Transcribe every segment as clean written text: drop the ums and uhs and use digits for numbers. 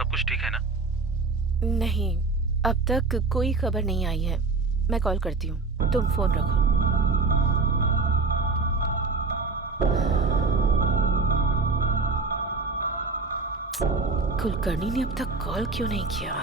सब कुछ ठीक है ना? नहीं, अब तक कोई खबर नहीं आई है। मैं कॉल करती हूँ, तुम फोन रखो। कुलकर्णी ने अब तक कॉल क्यों नहीं किया?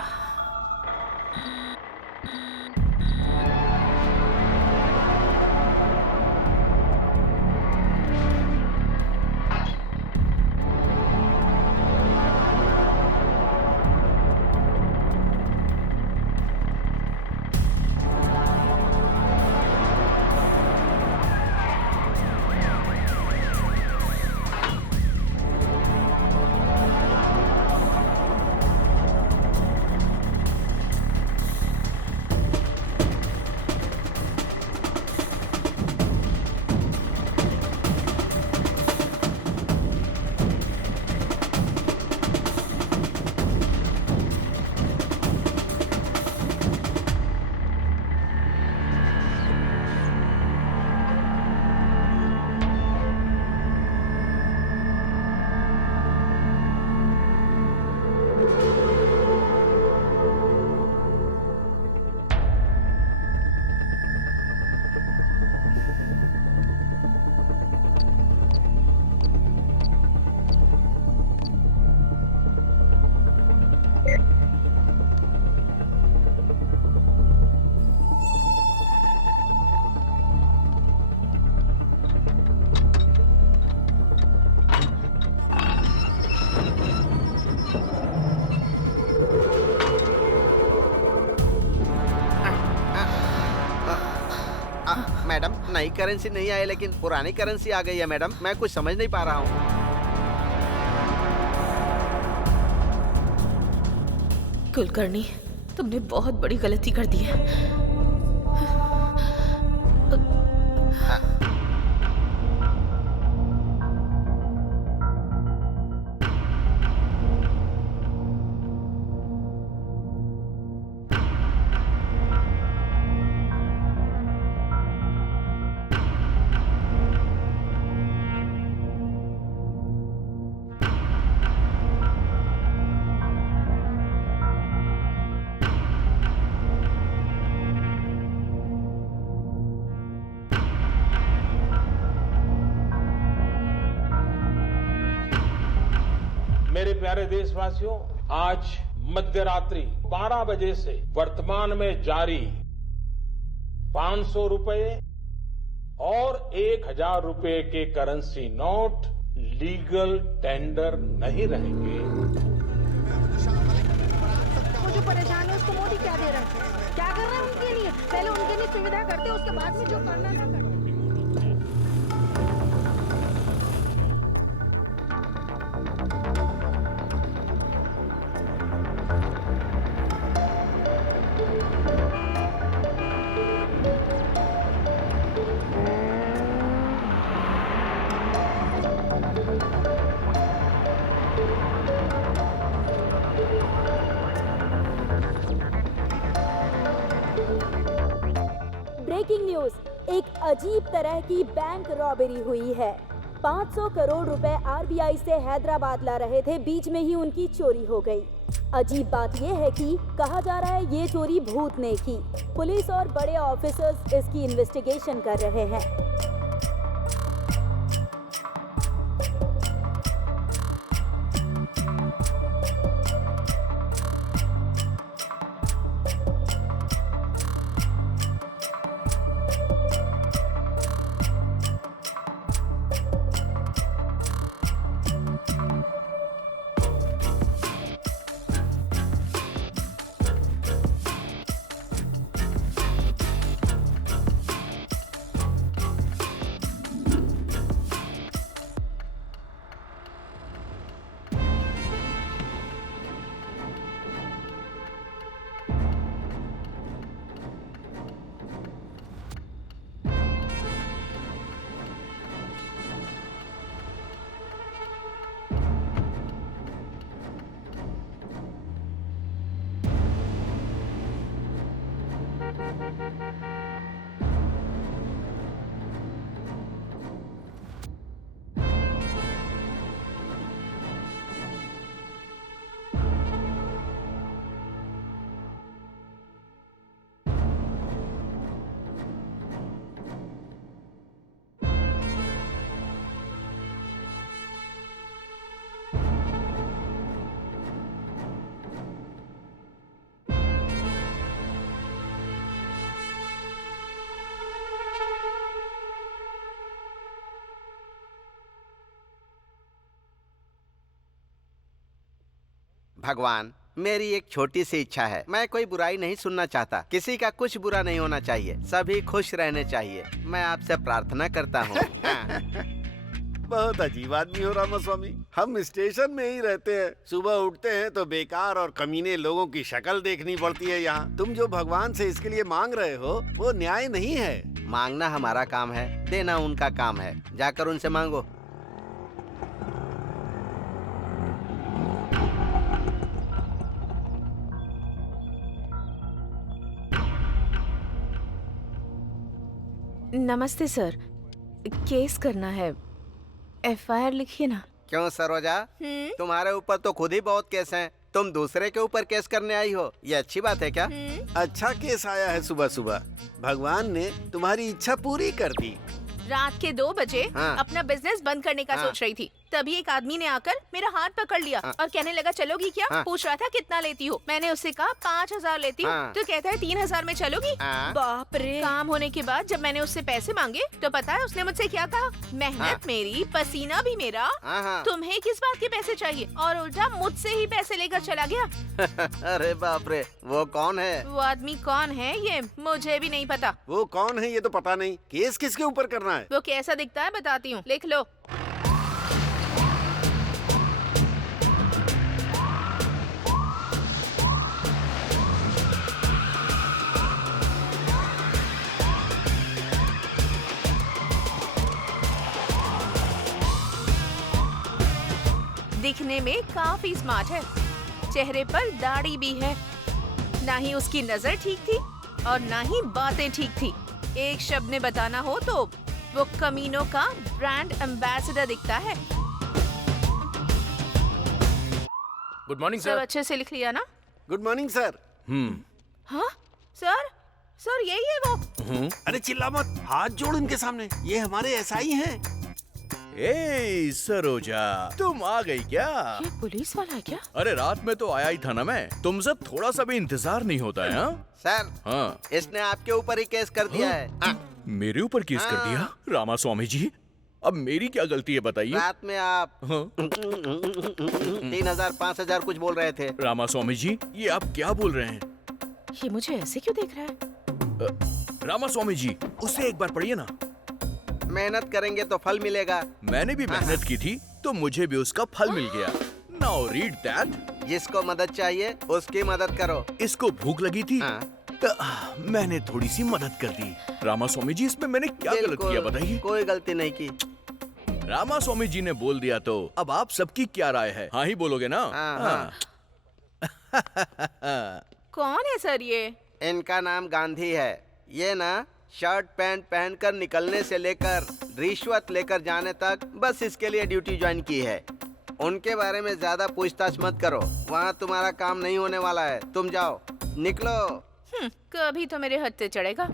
मैडम, नई करेंसी नहीं आई लेकिन पुरानी करेंसी आ गई है मैडम। मैं कुछ समझ नहीं पा रहा हूँ। कुलकर्णी, तुमने बहुत बड़ी गलती कर दी है। मेरे प्यारे देशवासियों, आज मध्यरात्रि 12 बजे से वर्तमान में जारी 500 रुपए और 1000 रुपए के करेंसी नोट लीगल टेंडर नहीं रहेंगे। वो जो परेशान है उसको मोदी क्या दे रहा है? क्या कर रहा है उनके लिए? पहले उनके लिए सुविधा करते, उसके बाद में जो करना था करते। ब्रेकिंग न्यूज, एक अजीब तरह की बैंक रॉबरी हुई है। 500 करोड़ रुपए आरबीआई से हैदराबाद ला रहे थे, बीच में ही उनकी चोरी हो गई। अजीब बात यह है कि कहा जा रहा है ये चोरी भूत ने की। पुलिस और बड़े ऑफिसर्स इसकी इन्वेस्टिगेशन कर रहे हैं। भगवान, मेरी एक छोटी सी इच्छा है। मैं कोई बुराई नहीं सुनना चाहता, किसी का कुछ बुरा नहीं होना चाहिए, सभी खुश रहने चाहिए। मैं आपसे प्रार्थना करता हूँ। बहुत अजीब आदमी हो रामास्वामी। हम स्टेशन में ही रहते हैं, सुबह उठते हैं तो बेकार और कमीने लोगों की शक्ल देखनी पड़ती है यहाँ। तुम जो भगवान से इसके लिए मांग रहे हो वो न्याय नहीं है। मांगना हमारा काम है, देना उनका काम है। जाकर उनसे मांगो। नमस्ते सर, केस करना है, एफआईआर लिखिए ना। क्यों सरोजा, तुम्हारे ऊपर तो खुद ही बहुत केस हैं। तुम दूसरे के ऊपर केस करने आई हो, ये अच्छी बात है क्या? अच्छा केस आया है सुबह सुबह। भगवान ने तुम्हारी इच्छा पूरी कर दी। रात के 2 बजे हाँ। अपना बिजनेस बंद करने का हाँ। सोच रही थी, तभी एक आदमी ने आकर मेरा हाथ पकड़ लिया और कहने लगा चलोगी क्या? हाँ। पूछ रहा था कितना लेती हो। मैंने उससे कहा 5000 लेती हूँ। हाँ। तो कहता है 3000 में चलोगी? हाँ। बाप रे। काम होने के बाद जब मैंने उससे पैसे मांगे तो पता है उसने मुझसे क्या कहा? मेहनत हाँ। मेरी, पसीना भी मेरा, हाँ। तुम्हें किस बात के पैसे चाहिए? और उल्टा मुझसे ही पैसे लेकर चला गया। अरे बाप रे, वो कौन है? वो आदमी कौन है ये मुझे भी नहीं पता। वो कौन है ये तो पता नहीं। केस किसके ऊपर करना है? वो कैसा दिखता है बताती हूँ, लिख लो। दिखने में काफी स्मार्ट है, चेहरे पर दाढ़ी भी है। ना ही उसकी नजर ठीक थी और ना ही बातें ठीक थी। एक शब्द में बताना हो तो वो कमीनों का ब्रांड एम्बेसडर दिखता है। गुड मॉर्निंग सब सर। अच्छे से लिख लिया ना? Good morning sir. हाँ सर, सर यही है वो। अरे चिल्ला मत, हाथ जोड़ इनके सामने, ये हमारे एसआई हैं। ए सरोजा, तुम आ गई क्या? ये पुलिस वाला है क्या? अरे रात में तो आया ही था ना मैं। तुमसे थोड़ा सा भी इंतजार नहीं होता है? सर, हाँ। इसने आपके ऊपर ही केस कर दिया है। मेरे ऊपर केस कर दिया? रामा स्वामी जी, अब मेरी क्या गलती है बताइए? रात में आप हाँ? 3000 5000 कुछ बोल रहे थे। रामा स्वामी जी, ये आप क्या बोल रहे हैं? ये मुझे ऐसे क्यों देख रहा है? रामा स्वामी जी, उसे एक बार पढ़िए ना। मेहनत करेंगे तो फल मिलेगा। मैंने भी मेहनत की थी तो मुझे भी उसका फल मिल गया। Now read that. जिसको मदद चाहिए उसकी मदद करो। इसको भूख लगी थी हाँ। तो मैंने थोड़ी सी मदद कर दी। रामा स्वामी जी, इसमें मैंने क्या गलत बिल्कुल, किया बताइए? कोई गलती नहीं की। रामा स्वामी जी ने बोल दिया तो अब आप सबकी क्या राय है? हाँ ही बोलोगे ना? हाँ। कौन है सर ये? इनका नाम गांधी है। ये ना शर्ट पैंट पहनकर निकलने से लेकर रिश्वत लेकर जाने तक बस इसके लिए ड्यूटी ज्वाइन की है। उनके बारे में ज्यादा पूछताछ मत करो, वहाँ तुम्हारा काम नहीं होने वाला है। तुम जाओ, निकलो। कभी तो मेरे हत्थे चढ़ेगा।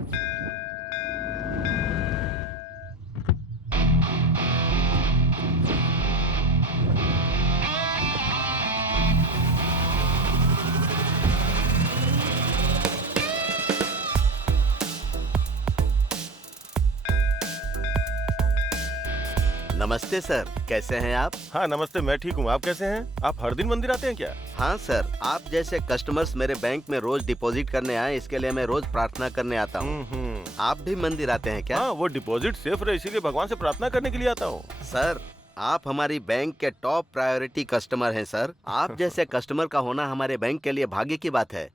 नमस्ते सर, कैसे हैं आप? हाँ नमस्ते, मैं ठीक हूँ। आप कैसे हैं? आप हर दिन मंदिर आते हैं क्या? हाँ सर, आप जैसे कस्टमर्स मेरे बैंक में रोज डिपॉजिट करने आए, इसके लिए मैं रोज प्रार्थना करने आता हूँ। आप भी मंदिर आते हैं क्या? हाँ, वो डिपॉजिट सेफ रहे इसीलिए भगवान से प्रार्थना करने के लिए आता हूँ। सर, आप हमारी बैंक के टॉप प्रायोरिटी कस्टमर हैं सर। आप जैसे कस्टमर का होना हमारे बैंक के लिए भाग्य की बात है।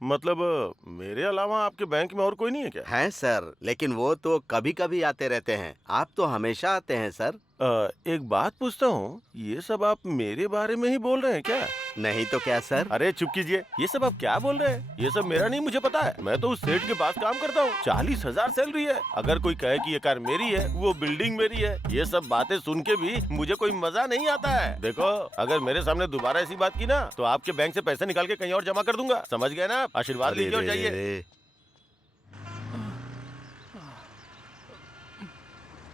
मतलब मेरे अलावा आपके बैंक में और कोई नहीं है क्या? हैं सर, लेकिन वो तो कभी कभी आते रहते हैं। आप तो हमेशा आते हैं सर। एक बात पूछता हूँ, ये सब आप मेरे बारे में ही बोल रहे हैं क्या? नहीं तो क्या सर? अरे चुप कीजिए, ये सब आप क्या बोल रहे हैं? ये सब मेरा नहीं, मुझे पता है। मैं तो उस सेठ के पास काम करता हूँ, 40,000 सैलरी है। अगर कोई कहे कि ये कार मेरी है, वो बिल्डिंग मेरी है, ये सब बातें सुन के भी मुझे कोई मजा नहीं आता है। देखो, अगर मेरे सामने दोबारा ऐसी बात की ना तो आपके बैंक से पैसे निकाल के कहीं और जमा कर दूंगा। समझ गए ना? आशीर्वाद लीजिए और जाइए।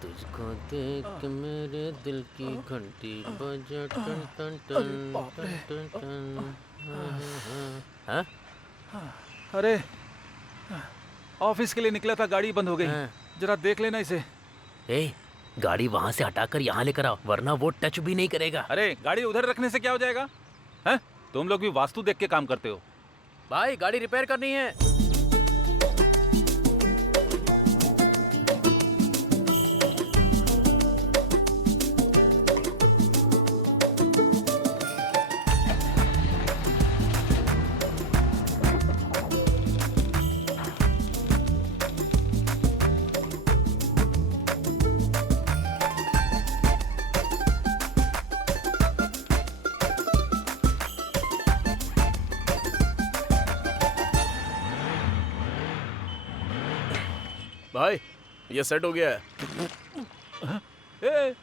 तुझको देख के मेरे दिल की घंटी बजा टन टन टन टन टन। हाँ? अरे ऑफिस के लिए निकला था, गाड़ी बंद हो गई। जरा देख लेना इसे। ए, गाड़ी वहाँ से हटाकर यहाँ लेकर आओ, वरना वो टच भी नहीं करेगा। अरे गाड़ी उधर रखने से क्या हो जाएगा? हैं? तुम लोग भी वास्तु देख के काम करते हो। भाई गाड़ी रिपेयर करनी है। भाई ये सेट हो गया है। ए,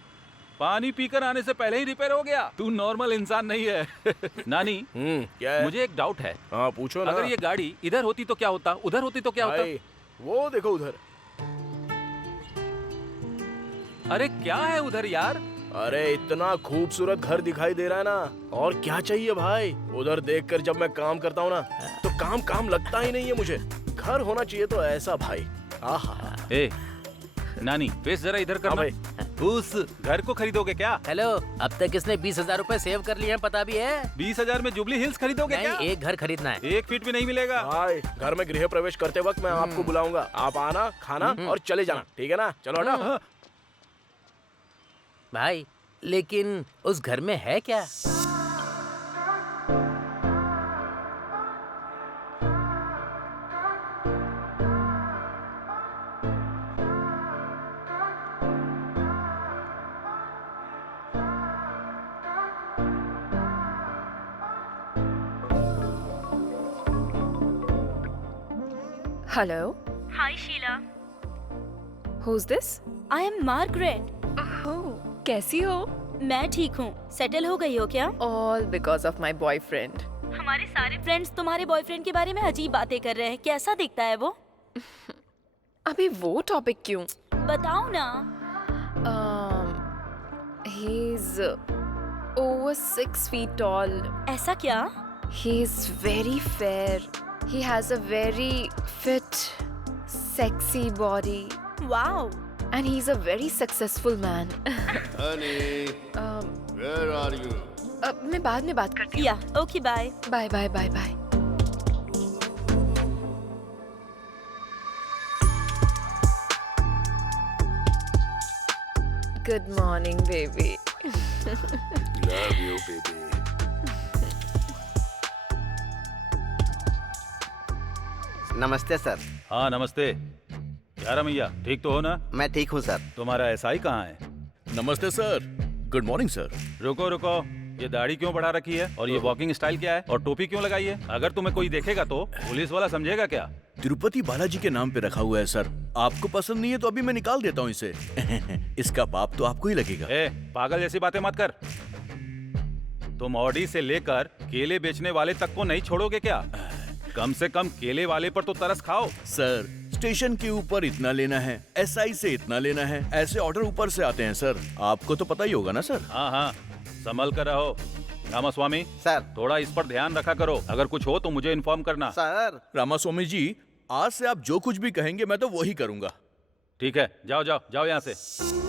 पानी पीकर आने से पहले ही रिपेयर हो गया। तू नॉर्मल इंसान नहीं है। नानी, क्या है? मुझे एक डाउट है। हाँ पूछो ना। अगर ये गाड़ी इधर होती तो क्या होता, उधर होती तो क्या होता? भाई, वो देखो उधर। अरे क्या है उधर यार? अरे इतना खूबसूरत घर दिखाई दे रहा है ना, और क्या चाहिए भाई। उधर देखकर जब मैं काम करता हूँ ना, तो काम काम लगता ही नहीं है मुझे। घर होना चाहिए तो ऐसा भाई। आहा। ए, नानी फेस जरा इधर करना। भाई। उस घर को खरीदोगे क्या? हेलो, अब तक इसने 20,000 रूपए सेव कर लिए हैं, पता भी है? 20,000 में जुबली हिल्स खरीदोगे क्या? नहीं, एक घर खरीदना है। 1 फीट भी नहीं मिलेगा। भाई घर में गृह प्रवेश करते वक्त मैं आपको बुलाऊंगा। आप आना, खाना और चले जाना, ठीक है ना? चलो ना। भाई लेकिन उस घर में है क्या? Hello, hi Sheela, who's this? I am Margaret. Oh, कैसी हो? मैं ठीक हूँ। सेटल हो गई हो क्या? All because of my boyfriend. हमारे सारे फ्रेंड्स तुम्हारे बॉयफ्रेंड के बारे में अजीब बातें कर रहे हैं। कैसा दिखता है वो? अभी वो टॉपिक क्यों? बताओ ना। He's over 6 feet tall. ऐसा क्या? He's very fair. He has a very fit, sexy body. Wow. And he's a very successful man. Honey, where are you? मैं बाद में बात करती हूँ। या okay bye. Bye bye bye bye. Good morning, baby. Love you, baby. नमस्ते sir. हाँ नमस्ते। यार रमैया, ठीक तो हो ना? मैं ठीक हूँ सर। तुम्हारा एसआई कहाँ है? नमस्ते सर। Good morning sir. रुको रुको, ये दाढ़ी क्यों बढ़ा रखी है और ये वॉकिंग स्टाइल क्या है और टोपी क्यों लगाई है? अगर तुम्हें कोई देखेगा तो पुलिस वाला समझेगा क्या? तिरुपति बालाजी के नाम पे रखा हुआ है सर। आपको पसंद नहीं है तो अभी मैं निकाल देता हूँ इसे। इसका बाप तो आपको ही लगेगा। ए, पागल जैसी बातें मत कर। तुम ऑडी से लेकर केले बेचने वाले तक को नहीं छोड़ोगे क्या? कम से कम केले वाले पर तो तरस खाओ। सर स्टेशन के ऊपर इतना लेना है, एसआई से इतना लेना है, ऐसे ऑर्डर ऊपर से आते हैं सर। आपको तो पता ही होगा ना सर। हाँ हाँ, संभल कर रहो। रामास्वामी सर। थोड़ा इस पर ध्यान रखा करो। अगर कुछ हो तो मुझे इन्फॉर्म करना। सर। रामास्वामी जी, आज से आप जो कुछ भी कहेंगे मैं तो वही करूंगा। ठीक है, जाओ जाओ जाओ यहाँ से।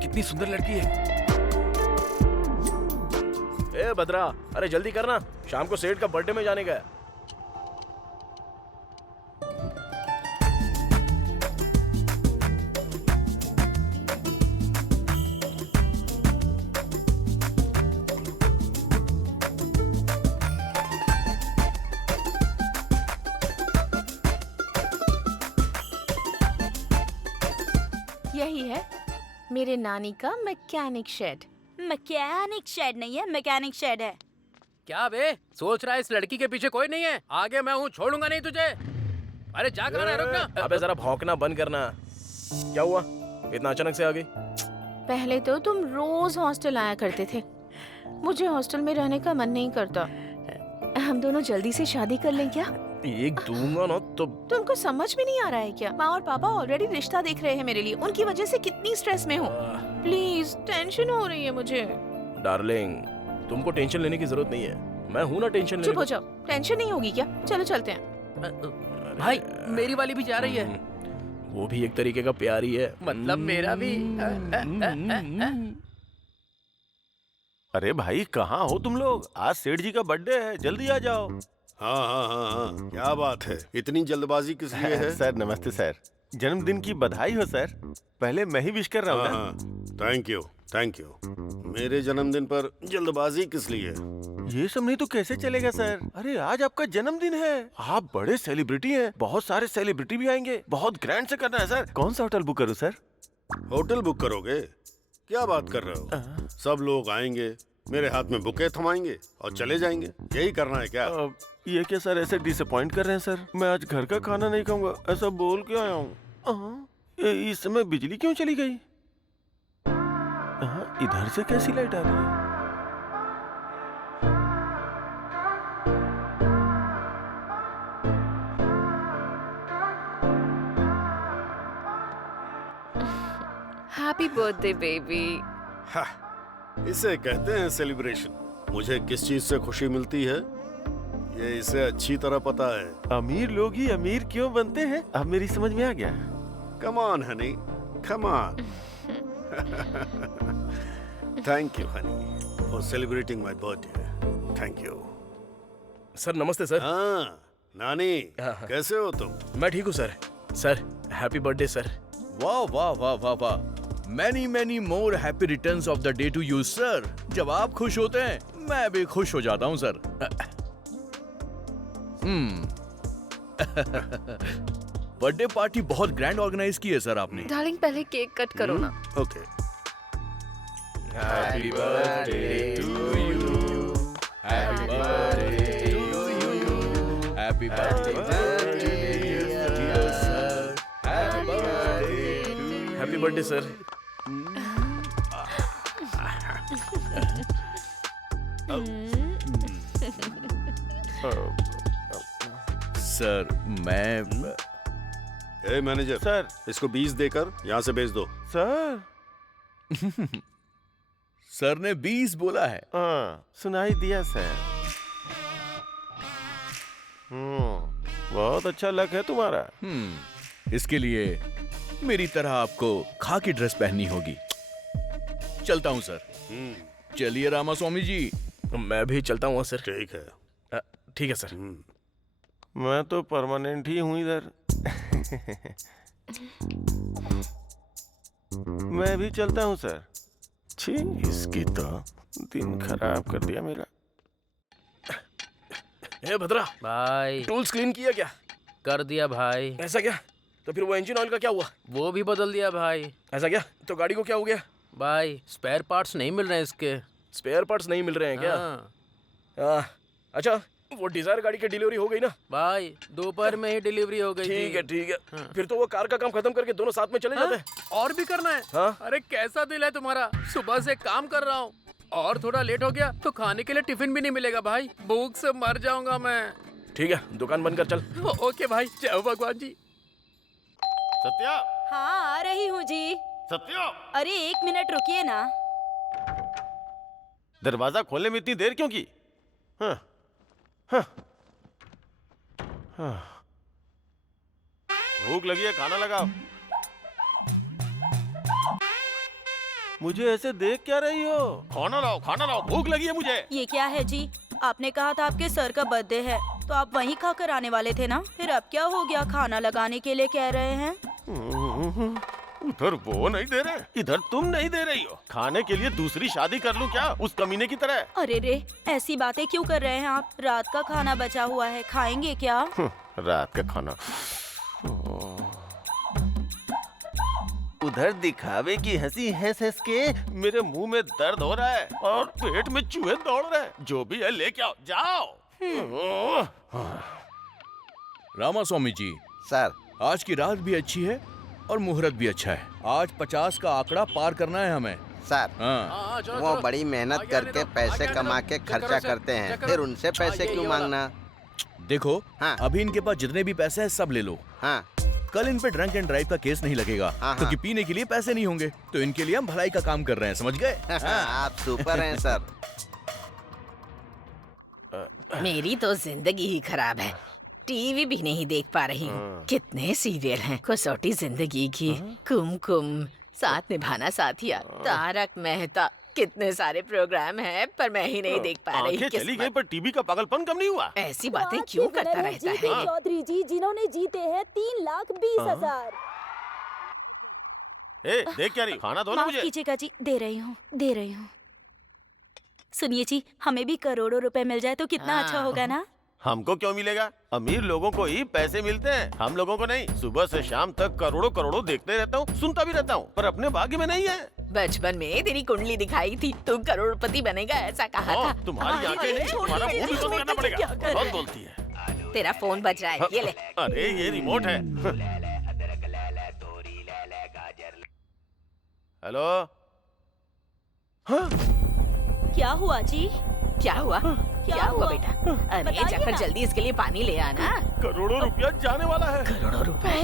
कितनी सुंदर लड़की है। ए भद्रा, अरे जल्दी करना, शाम को सेठ का बर्थडे में जाने का है। यही है मेरे नानी का मैकेनिक शेड। मैकेनिक शेड नहीं है, मैकेनिक शेड है। क्या बे सोच रहा है इस लड़की के पीछे कोई नहीं है? आगे मैं हूँ, छोड़ूंगा नहीं तुझे। अरे जा कहाँ रहा है, रुकना। अबे जरा भौंकना बंद करना। क्या हुआ, इतना अचानक से आ गई? पहले तो तुम रोज हॉस्टल आया करते थे, मुझे हॉस्टल में रहने का मन नहीं करता। हम दोनों जल्दी से शादी कर लें क्या? एक दूंगा ना तो तुमको समझ में नहीं आ रहा है क्या? माँ और पापा ऑलरेडी रिश्ता देख रहे हैं मेरे लिए। उनकी वजह से कितनी स्ट्रेस में हूँ। प्लीज, टेंशन हो रही है मुझे। डार्लिंग, तुमको टेंशन लेने की जरूरत नहीं है, मैं हूँ ना टेंशन लेने चुप हो को। जाओ, टेंशन नहीं होगी क्या? चलो चलते हैं। भाई मेरी वाली भी जा रही है। वो भी एक तरीके का प्यार ही है। मतलब मेरा भी। अरे भाई कहाँ हो तुम लोग? आज सेठ जी का बर्थडे है, जल्दी आ जाओ। हाँ हाँ हाँ हाँ, क्या बात है, इतनी जल्दबाजी किस लिए है? सर नमस्ते सर, जन्मदिन की बधाई हो सर। पहले मैं ही विश कर रहा हूँ हाँ ना। हाँ, थैंक यू थैंक यू। मेरे जन्मदिन पर जल्दबाजी किस लिए? ये सब नहीं तो कैसे चलेगा सर? अरे आज आपका जन्मदिन है, आप बड़े सेलिब्रिटी हैं, बहुत सारे सेलिब्रिटी भी आएंगे, बहुत ग्रैंड से करना है सर। कौन सा होटल बुक करूँ सर? होटल बुक करोगे? क्या बात कर रहे हो? सब लोग आएंगे, मेरे हाथ में बुके थमाएंगे और चले जाएंगे, यही करना है क्या? ये क्या सर ऐसे डिसअपॉइंट कर रहे हैं सर? मैं आज घर का खाना नहीं खाऊंगा, ऐसा बोल के आया हूँ। इस समय बिजली क्यों चली गई? इधर से कैसी लाइट आ रही है? Happy birthday baby. इसे कहते हैं सेलिब्रेशन। मुझे किस चीज से खुशी मिलती है ये इसे अच्छी तरह पता है। अमीर लोग ही अमीर क्यों बनते हैं, अब मेरी समझ में आ गया। Come on honey, come on. Thank you honey for celebrating my birthday. Thank you. Sir नमस्ते सर। हाँ नानी, कैसे हो तुम? मैं ठीक हूँ sir. Sir happy birthday sir. वाह वाह वाह वाह वाह, many many more happy returns of the day to you sir. जब आप खुश होते हैं मैं भी खुश हो जाता हूँ सर। बर्थडे पार्टी बहुत ग्रैंड ऑर्गेनाइज की है सर आपने। डार्लिंग पहले केक कट करो ना। Okay. Happy birthday to you, happy birthday to you, happy birthday sir, happy birthday. Happy birthday sir. Sir मैं ए मैनेजर सर, इसको 20 देकर यहाँ से भेज दो। सर सर ने 20 बोला है। हाँ सुनाई दिया सर। बहुत अच्छा लक है तुम्हारा। इसके लिए मेरी तरह आपको खाकी ड्रेस पहननी होगी। चलता हूँ सर। चलिए रामास्वामी जी। मैं भी चलता हूँ सर। ठीक है। ठीक है सर। मैं तो परमानेंट ही हूँ इधर। मैं भी चलता हूँ सर। छी, इसकी तो दिन खराब कर दिया मेरा। ए भद्रा भाई टूल्स क्लीन किया क्या? कर दिया भाई। ऐसा क्या? तो फिर वो इंजन ऑयल का क्या हुआ? वो भी बदल दिया भाई। ऐसा क्या? तो गाड़ी को क्या हो गया? भाई स्पेयर पार्ट्स नहीं मिल रहे हैं इसके। स्पेयर पार्ट्स नहीं मिल रहे हैं क्या? अच्छा वो डिजायर गाड़ी की डिलीवरी हो गई ना? भाई दोपहर में ही डिलीवरी हो गई थी। ठीक है ठीक है। फिर तो वो कार का काम खत्म करके दोनों साथ में चले जाते हैं। और भी करना है? हाँ? अरे कैसा दिल है तुम्हारा, सुबह से काम कर रहा हूँ और थोड़ा लेट हो गया तो खाने के लिए टिफिन भी नहीं मिलेगा भाई, भूख से मर जाऊंगा मैं। ठीक है दुकान बंद कर चल। ओके भाई, जय हो भगवान जी। सत्या, हाँ आ रही हूँ जी। सत्या, अरे 1 मिनट रुकिए ना। दरवाजा खोलने में इतनी देर क्यों की? हाँ, हाँ, हाँ। भूख लगी है, खाना लगाओ। मुझे ऐसे देख क्या रही हो? खाना लाओ, भूख लगी है मुझे। ये क्या है जी? आपने कहा था आपके सर का बर्थडे है तो आप वहीं खाकर आने वाले थे ना, फिर अब क्या हो गया? खाना लगाने के लिए कह रहे हैं। उधर वो नहीं दे रहे, इधर तुम नहीं दे रही हो। खाने के लिए दूसरी शादी कर लूं क्या, उस कमीने की तरह? अरे रे, ऐसी बातें क्यों कर रहे हैं आप? रात का खाना बचा हुआ है, खाएंगे क्या? रात का खाना। उधर दिखावे की हंसी हंस हंस के मेरे मुंह में दर्द हो रहा है और पेट में चूहे दौड़ रहे हैं। जो भी है लेके आओ, जाओ। रामास्वामी जी, सर आज की रात भी अच्छी है और मुहूर्त भी अच्छा है। आज 50 का आंकड़ा पार करना है हमें। सर हाँ वो बड़ी मेहनत करके पैसे कमा के खर्चा करते हैं, फिर उनसे पैसे क्यों मांगना? देखो, हाँ। अभी इनके पास जितने भी पैसे हैं सब ले लो। हाँ कल इन पे ड्रंक एंड ड्राइव का केस नहीं लगेगा, हाँ। क्योंकि पीने के लिए पैसे नहीं होंगे। तो इनके लिए हम भलाई का काम कर रहे हैं, समझ गए? आप सुपर हैं सर। मेरी तो जिंदगी ही खराब है, टीवी भी नहीं देख पा रही हूँ। कितने सीरियल हैं, कसौटी जिंदगी की, कुमकुम, साथ निभाना साथिया, तारक मेहता, कितने सारे प्रोग्राम हैं, पर मैं ही नहीं देख पा रही। आंखें चली गई पर टीवी का पागलपन कम नहीं हुआ। ऐसी बातें क्यों करता रहता है? चौधरी जी, जिन्होंने जीते हैं 3,20,000। ए, देख क्या रही, खाना दो ना माफ मुझे। कीजिएगा जी, दे रही हूँ। सुनिए जी, हमें भी करोड़ों रुपए मिल जाए तो कितना अच्छा होगा ना? हमको क्यों मिलेगा? अमीर लोगों को ही पैसे मिलते हैं, हम लोगों को नहीं। सुबह से शाम तक करोड़ों करोड़ों देखते रहता हूँ, सुनता भी रहता हूँ, पर अपने भाग्य में नहीं है। बचपन में तेरी कुंडली दिखाई थी, तू करोड़पति बनेगा ऐसा कहा था। तुम्हारी आंखें नहीं, तुम्हारा मुंह भी बंद करना पड़ेगा। बहुत बोलती है। तेरा फोन बज रहा है, ये ले। अरे ये रिमोट है। हेलो। हाँ? क्या हुआ जी? क्या हुआ? क्या हुआ बेटा? अरे बताइए जाकर ना। जल्दी इसके लिए पानी ले आना। करोड़ों रुपया जाने वाला है। करोड़ों रुपए?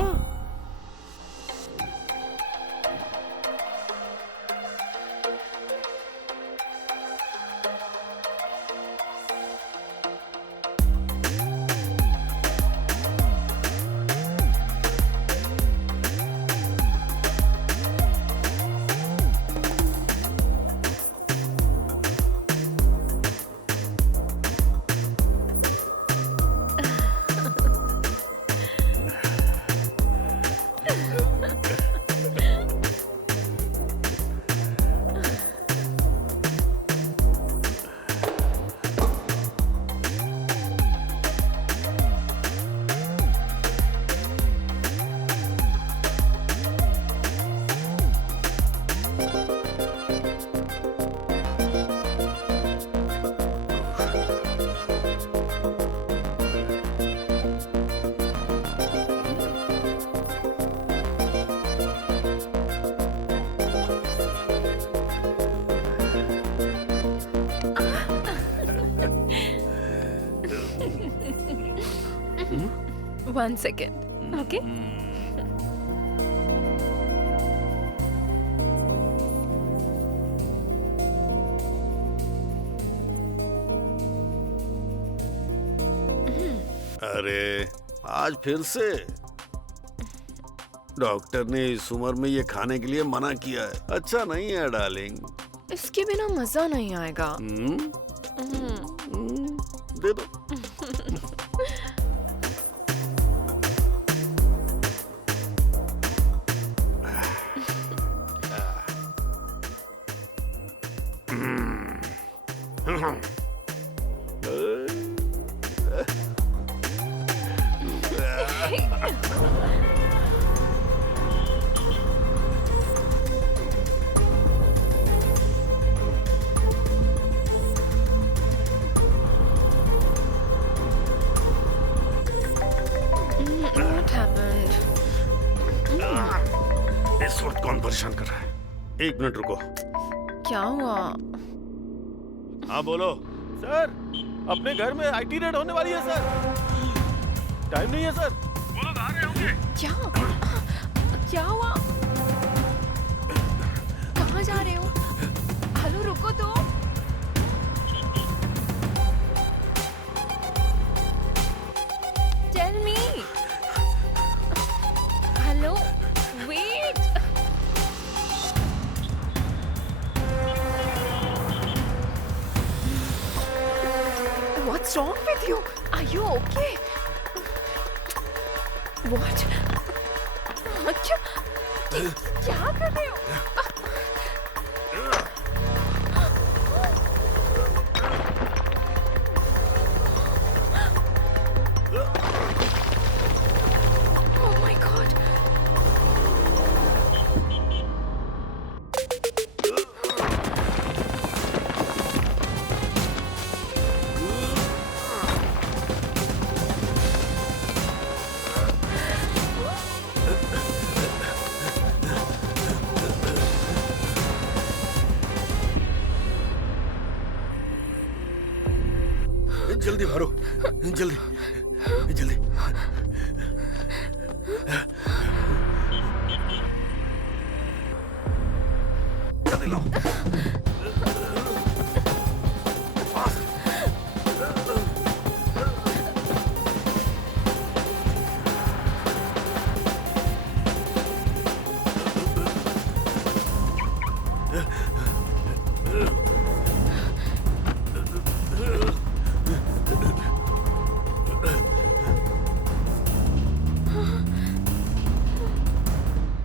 One second. Okay. अरे आज फिर से डॉक्टर ने इस उम्र में ये खाने के लिए मना किया है। अच्छा नहीं है डार्लिंग। इसके बिना मजा नहीं आएगा। दे दो। What happened? इस वक्त कौन परेशान कर रहा है? 1 मिनट रुको। क्या हुआ? हाँ बोलो। सर, अपने घर में आईटी रेड होने वाली है सर। टाइम नहीं है सर। वो लोग आ रहे होंगे। क्या हुआ? कहाँ जा रहे हो? हेलो रुको तो। Tell me. Hello, wait. What's wrong with you? Are you okay? What? क्या कर रहे हो? Oh my God. जल्दी भरो, जल्दी जल्दी। जल्दी लाओ।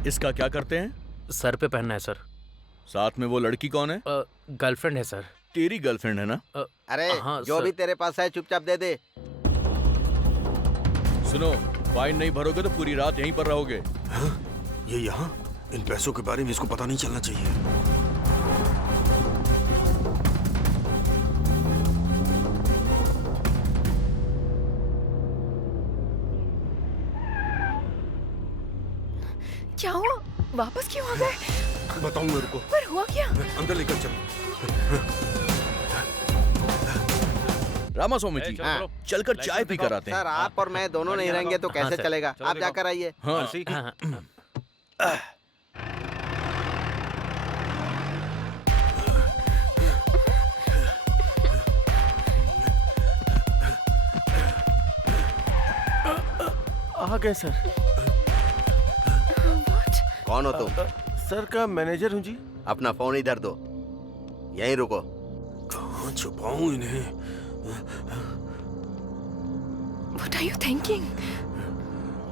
इसका क्या करते हैं? सर पे पहनना है सर। साथ में वो लड़की कौन है? गर्लफ्रेंड है सर। तेरी गर्लफ्रेंड है ना? अरे हाँ, जो सर। भी तेरे पास है चुपचाप दे दे। सुनो, फाइन नहीं भरोगे तो पूरी रात यहीं पर रहोगे। हाँ? ये यहाँ? इन पैसों के बारे में इसको पता नहीं चलना चाहिए। क्या हुआ? वापस क्यों आ गए? बताऊं मेरे को। पर हुआ क्या? अंदर लेकर चलो। रामास्वामी जी, हाँ। चलकर चाय पी कर आते हैं। सर आप और मैं दोनों नहीं रहेंगे तो कैसे सर। चलेगा? आप जाकर आइए। हाँ। आ गए सर। कौन हो तुम? सर का मैनेजर हूँ जी। अपना फोन इधर दो, यहीं रुको। कहाँ छुपाऊं इन्हें? What are you thinking?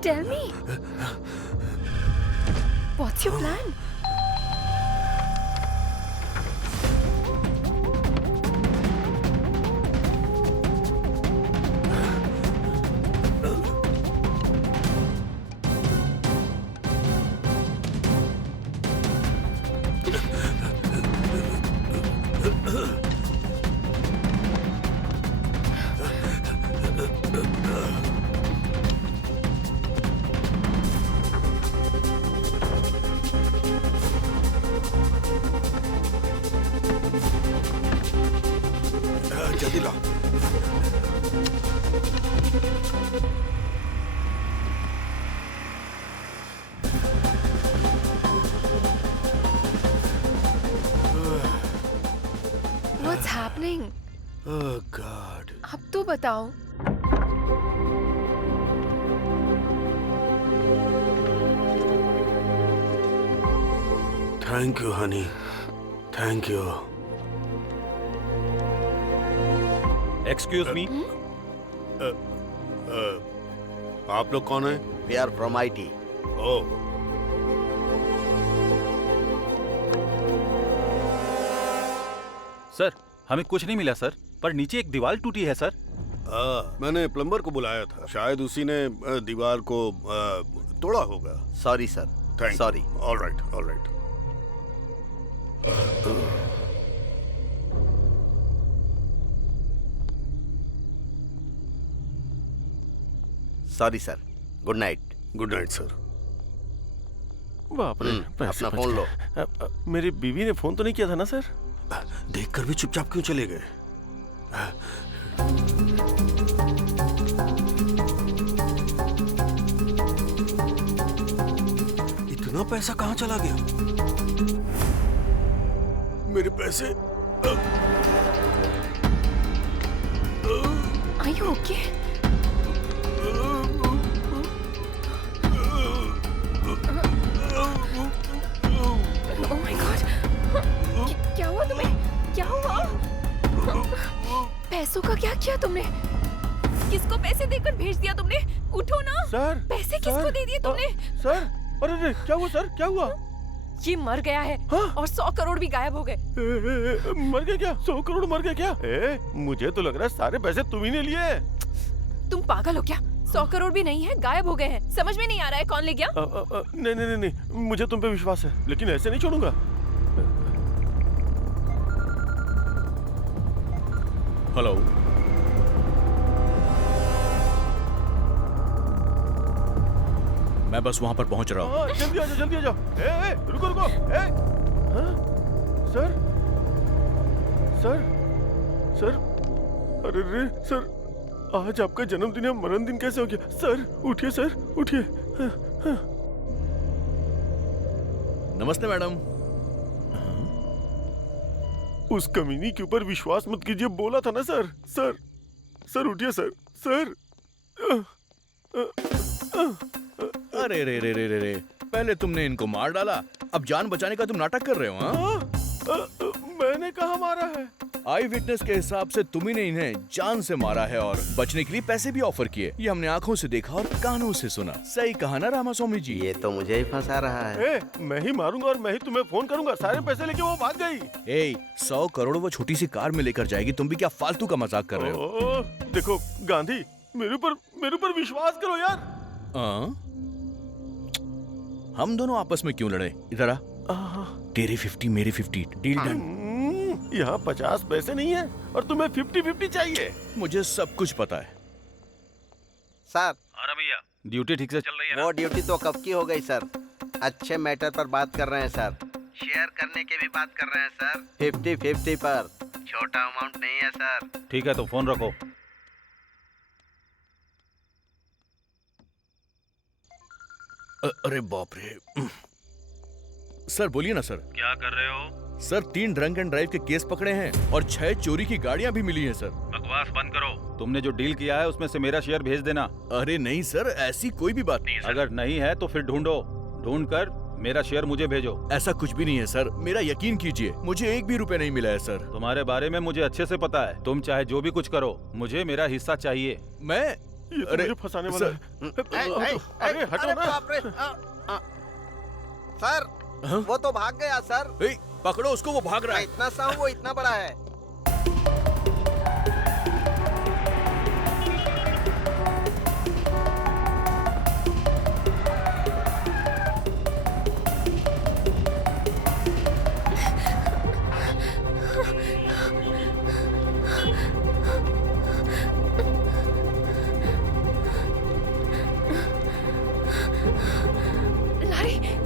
Tell me. What's your plan? जल्दी ला। What's happening? Oh God. अब तो बताओ। Thank you, honey. Thank you. Excuse me. आप लोग कौन हैं? We are from IT। Oh, sir हमें कुछ नहीं मिला सर, पर नीचे एक दीवार टूटी है सर। मैंने प्लम्बर को बुलाया था, शायद उसी ने दीवार को तोड़ा होगा। Sorry sir, thank sorry. All right, all right. Sorry sir, good night. Good night sir. बाप रे, पैसे अपना बच फोन गए। लो। मेरी बीवी ने फोन तो नहीं किया था ना सर? देखकर भी चुपचाप क्यों चले गए? इतना पैसा कहाँ चला गया? मेरे पैसे। Are you okay? Oh my God! क्या हुआ तुम्हें? क्या हुआ? पैसों का क्या किया तुमने? किसको पैसे देकर भेज दिया तुमने? उठो ना। सर, पैसे किसको दे दिए तुमने? सर, अरे क्या हुआ सर? क्या हुआ? ये मर गया है। हाँ? और 100 करोड़ भी गायब हो गए। मर गया क्या? 100 करोड़ मर गया क्या? मुझे तो लग रहा है सारे पैसे तुम ही ने लिए। तुम पागल हो क्या? 100 करोड़ भी नहीं है, गायब हो गए हैं। समझ में नहीं आ रहा है कौन ले गया? नहीं नहीं नहीं, मुझे तुम पे विश्वास है, लेकिन ऐसे नहीं छोड़ूंगा। हेलो, मैं बस वहां पर पहुंच रहा हूँ। जल्दी आ जाओ, जल्दी आ जाओ। रुको रुको। हाँ? सर, सर, सर, अरे रे सर, आज आपका जन्मदिन है, मरण दिन कैसे हो गया? सर उठिए, सर उठिए। नमस्ते मैडम। उस कमीनी के ऊपर विश्वास मत कीजिए, बोला था ना सर। सर उठिए सर। सर अरे रे रे रे रे रे, पहले तुमने इनको मार डाला, अब जान बचाने का तुम नाटक कर रहे हो? हाँ? मैंने कहा मारा है? आई विटनेस के हिसाब से तुम ही ने इन्हें जान से मारा है और बचने के लिए पैसे भी ऑफर किए। ये हमने आंखों से देखा और कानों से सुना। सही कहा ना रामास्वामी जी? ये तो मुझे ही फंसा रहा है। मैं ही मारूंगा और मैं ही तुम्हें फोन करूंगा। सारे पैसे लेके वो भाग गई। 100 करोड़ वो छोटी सी कार में लेकर जाएगी, तुम भी क्या फालतू का मजाक कर रहे हो? देखो गांधी, मेरे ऊपर विश्वास करो यार। हम दोनों आपस में क्यों लड़े? इधर आ। तेरे 50 मेरे 50, डील डन। यहाँ 50 पैसे नहीं है और तुम्हें 50-50 चाहिए। मुझे सब कुछ पता है सर। हाँ भैया, ड्यूटी ठीक से चल रही है? वो ड्यूटी तो कब की हो गई सर। अच्छे मैटर पर बात कर रहे हैं सर। शेयर करने की भी बात कर रहे हैं सर। 50-50 पर, छोटा अमाउंट नहीं है सर। ठीक है तो फोन रखो। अरे बाप रे। सर बोलिए ना सर। क्या कर रहे हो? सर 3 ड्रंक एंड ड्राइव के केस पकड़े हैं और 6 चोरी की गाड़ियां भी मिली हैं सर। बकवास बंद करो। तुमने जो डील किया है उसमें से मेरा शेयर भेज देना। अरे नहीं सर, ऐसी कोई भी बात नहीं है सर। अगर नहीं है तो फिर ढूंढ कर मेरा शेयर मुझे भेजो। ऐसा कुछ भी नहीं है सर, मेरा यकीन कीजिए, मुझे 1 भी रुपए नहीं मिला है सर। तुम्हारे बारे में मुझे अच्छे से पता है। तुम चाहे जो भी कुछ करो, मुझे मेरा हिस्सा चाहिए। मैं अरे फंसाने वाला है। अरे हटो ना। सर वो तो भाग गया सर। पकड़ो उसको, वो भाग रहा है। इतना सा हूँ, वो इतना बड़ा है।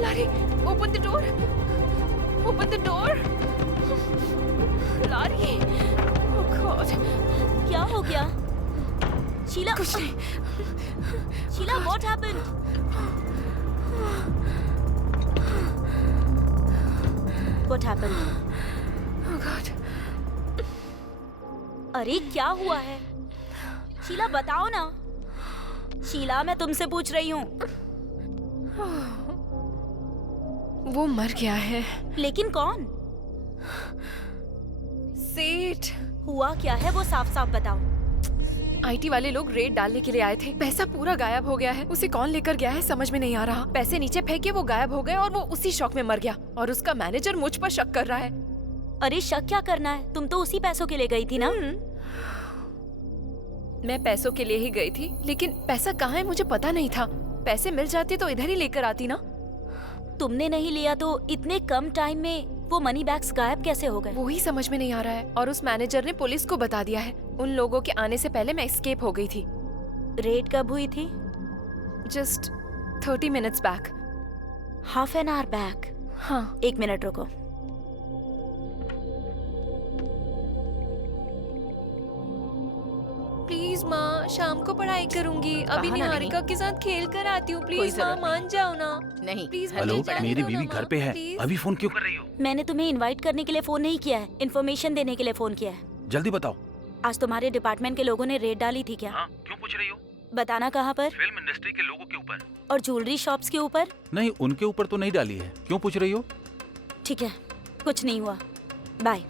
Larry, open the door. Open the door. Larry. Oh God. क्या हो गया? शीला, कुछ नहीं। Sheila, what happened? What happened? Oh God. अरे क्या हुआ है? शीला बताओ ना। शीला, मैं तुमसे पूछ रही हूँ। वो मर गया है। लेकिन कौन? सेठ। हुआ क्या है वो साफ साफ बताओ। आईटी वाले लोग रेड डालने के लिए आए थे। पैसा पूरा गायब हो गया है। उसे कौन लेकर गया है समझ में नहीं आ रहा। पैसे नीचे फेंके, वो गायब हो गए और वो उसी शौक में मर गया। और उसका मैनेजर मुझ पर शक कर रहा है। अरे शक क्या करना है, तुम तो उसी पैसों के लिए गई थी ना? मैं पैसों के लिए ही गई थी, लेकिन पैसा कहाँ है मुझे पता नहीं था। पैसे मिल जाते तो इधर ही लेकर आती ना। तुमने नहीं लिया तो इतने कम टाइम में वो मनी बैग्स गायब कैसे हो गए? वो ही समझ में नहीं आ रहा है। और उस मैनेजर ने पुलिस को बता दिया है। उन लोगों के आने से पहले मैं एस्केप हो गई थी। रेड कब हुई थी? Just 30 minutes back. Half an hour back? हाँ। 1 मिनट रुको। प्लीज माँ, शाम को पढ़ाई करूंगी। अभी निहारिका के साथ खेल कर आती हूँ। प्लीज माँ, मान जाओ ना। नहीं प्लीज। हेलो, मेरी बीवी घर पे है। अभी फोन क्यों कर रही हो? मैंने तुम्हें इनवाइट करने के लिए फोन नहीं किया है, इन्फॉर्मेशन देने के लिए फोन किया है। जल्दी बताओ। आज तुम्हारे डिपार्टमेंट के लोगों ने रेड डाली थी क्या? हाँ, क्यों पूछ रही हो? बताना कहाँ पर? फिल्म इंडस्ट्री के लोगों के ऊपर। और ज्वेलरी शॉप्स के ऊपर? नहीं, उनके ऊपर तो नहीं डाली है। क्यों पूछ रही हो? ठीक है, कुछ नहीं हुआ। बाय।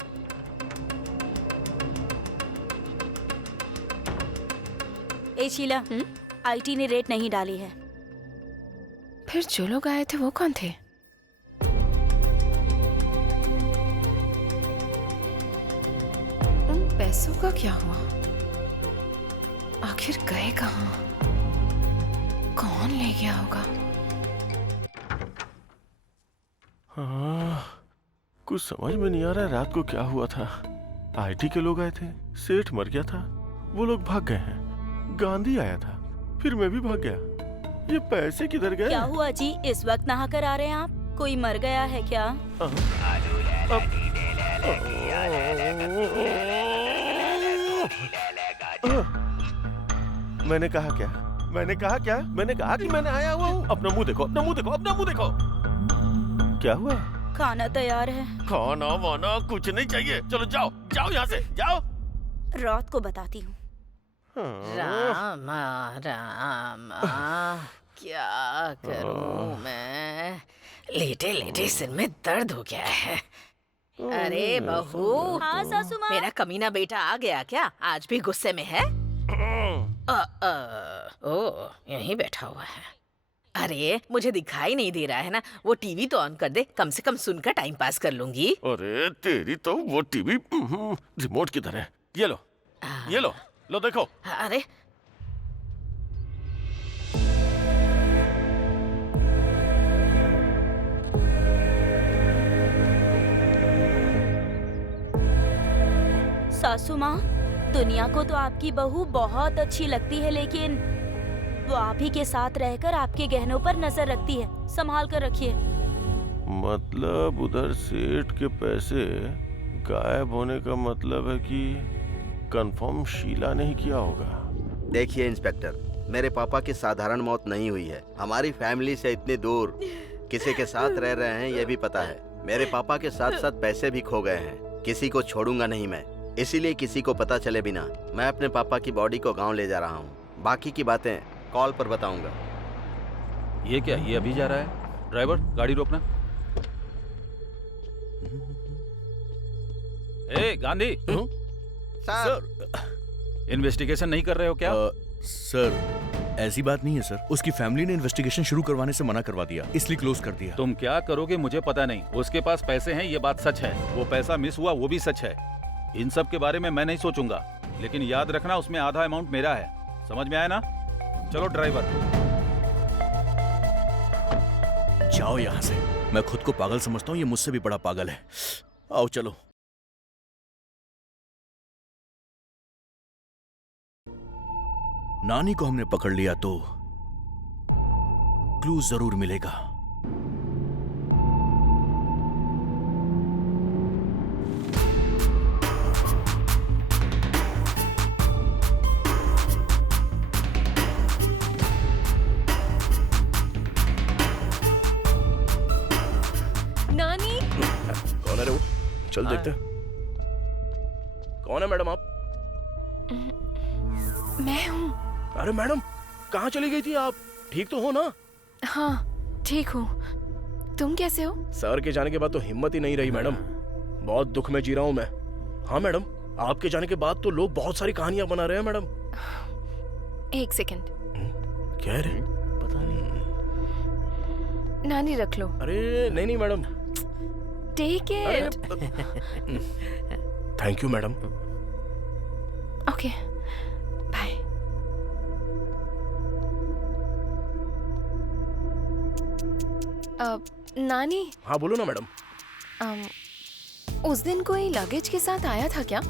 ए शीला, आईटी ने रेड नहीं डाली है। फिर जो लोग आए थे वो कौन थे? उन पैसों का क्या हुआ? आखिर गए कहाँ? कौन ले गया होगा? हाँ, कुछ समझ में नहीं आ रहा है रात को क्या हुआ था। आईटी के लोग आए थे, सेठ मर गया था, वो लोग भाग गए हैं। गांधी आया था, फिर मैं भी भाग गया। ये पैसे किधर गए? क्या हुआ जी, इस वक्त नहा कर आ रहे हैं आप? कोई मर गया है क्या? मैंने कहा क्या? मैंने कहा क्या? मैंने कहा कि मैंने आया हुआ हूँ। अपना मुंह देखो, अपना मुंह देखो, अपना मुंह देखो। क्या हुआ? खाना तैयार है। खाना वाना कुछ नहीं चाहिए। चलो जाओ, जाओ यहाँ से, जाओ। रात को बताती हूँ। रामा रामा, क्या करूं मैं? लेटे लेटे सिर में दर्द हो गया है। अरे बहू। हाँ सासू माँ। मेरा कमीना बेटा आ गया क्या? आज भी गुस्से में है? ओ, यहीं बैठा हुआ है। अरे मुझे दिखाई नहीं दे रहा है ना, वो टीवी तो ऑन कर दे, कम से कम सुनकर टाइम पास कर लूंगी। अरे तेरी तो वो टीवी रिमोट की तरह। ये लो, ये लो, लो देखो। अरे सासू माँ, दुनिया को तो आपकी बहू बहुत अच्छी लगती है, लेकिन वो आप ही के साथ रहकर आपके गहनों पर नजर रखती है। संभाल कर रखिए। मतलब उधर सेठ के पैसे गायब होने का मतलब है कि कंफर्म शीला ने ही किया होगा। देखिए इंस्पेक्टर, मेरे पापा की साधारण मौत नहीं हुई है। हमारी फैमिली से इतनी दूर किसी के साथ रह रहे हैं ये भी पता है। मेरे पापा के साथ साथ पैसे भी खो गए हैं। किसी को छोड़ूंगा नहीं मैं, इसीलिए किसी को पता चले बिना मैं अपने पापा की बॉडी को गांव ले जा रहा हूँ। बाकी की बातें कॉल पर बताऊंगा। ये क्या, ये अभी जा रहा है? ड्राइवर गाड़ी रोकना। ए गांधी, सर, इन्वेस्टिगेशन नहीं कर रहे हो क्या? सर ऐसी बात नहीं है सर। उसकी फैमिली ने इन्वेस्टिगेशन शुरू करवाने से मना करवा दिया, इसलिए क्लोज कर दिया। तुम क्या करोगे मुझे पता नहीं। उसके पास पैसे हैं ये बात सच है, वो पैसा मिस हुआ वो भी सच है। इन सब के बारे में मैं नहीं सोचूंगा, लेकिन याद रखना उसमें आधा अमाउंट मेरा है। समझ में आया ना? चलो ड्राइवर। जाओ यहाँ से। मैं खुद को पागल समझता हूँ, ये मुझसे भी बड़ा पागल है। आओ चलो। नानी को हमने पकड़ लिया तो क्लू जरूर मिलेगा। नानी, कौन है रे वो? चल देखते हैं। कौन है मैडम आप? मैं हूँ। अरे मैडम, कहाँ चली गई थी आप? ठीक तो हो ना? हाँ ठीक हूँ। तुम कैसे हो? सर के जाने के बाद तो हिम्मत ही नहीं रही मैडम। बहुत दुख में जी रहा हूँ मैं। हाँ मैडम, आपके जाने के बाद तो लोग बहुत सारी कहानियां बना रहे हैं मैडम। एक सेकंड। क्या है रे? पता नहीं। नानी रख लो। अरे नहीं नहीं madam. Take it. Thank you madam. Okay bye. नानी। हाँ बोलो ना मैडम। उस दिन कोई लगेज के साथ आया था क्या?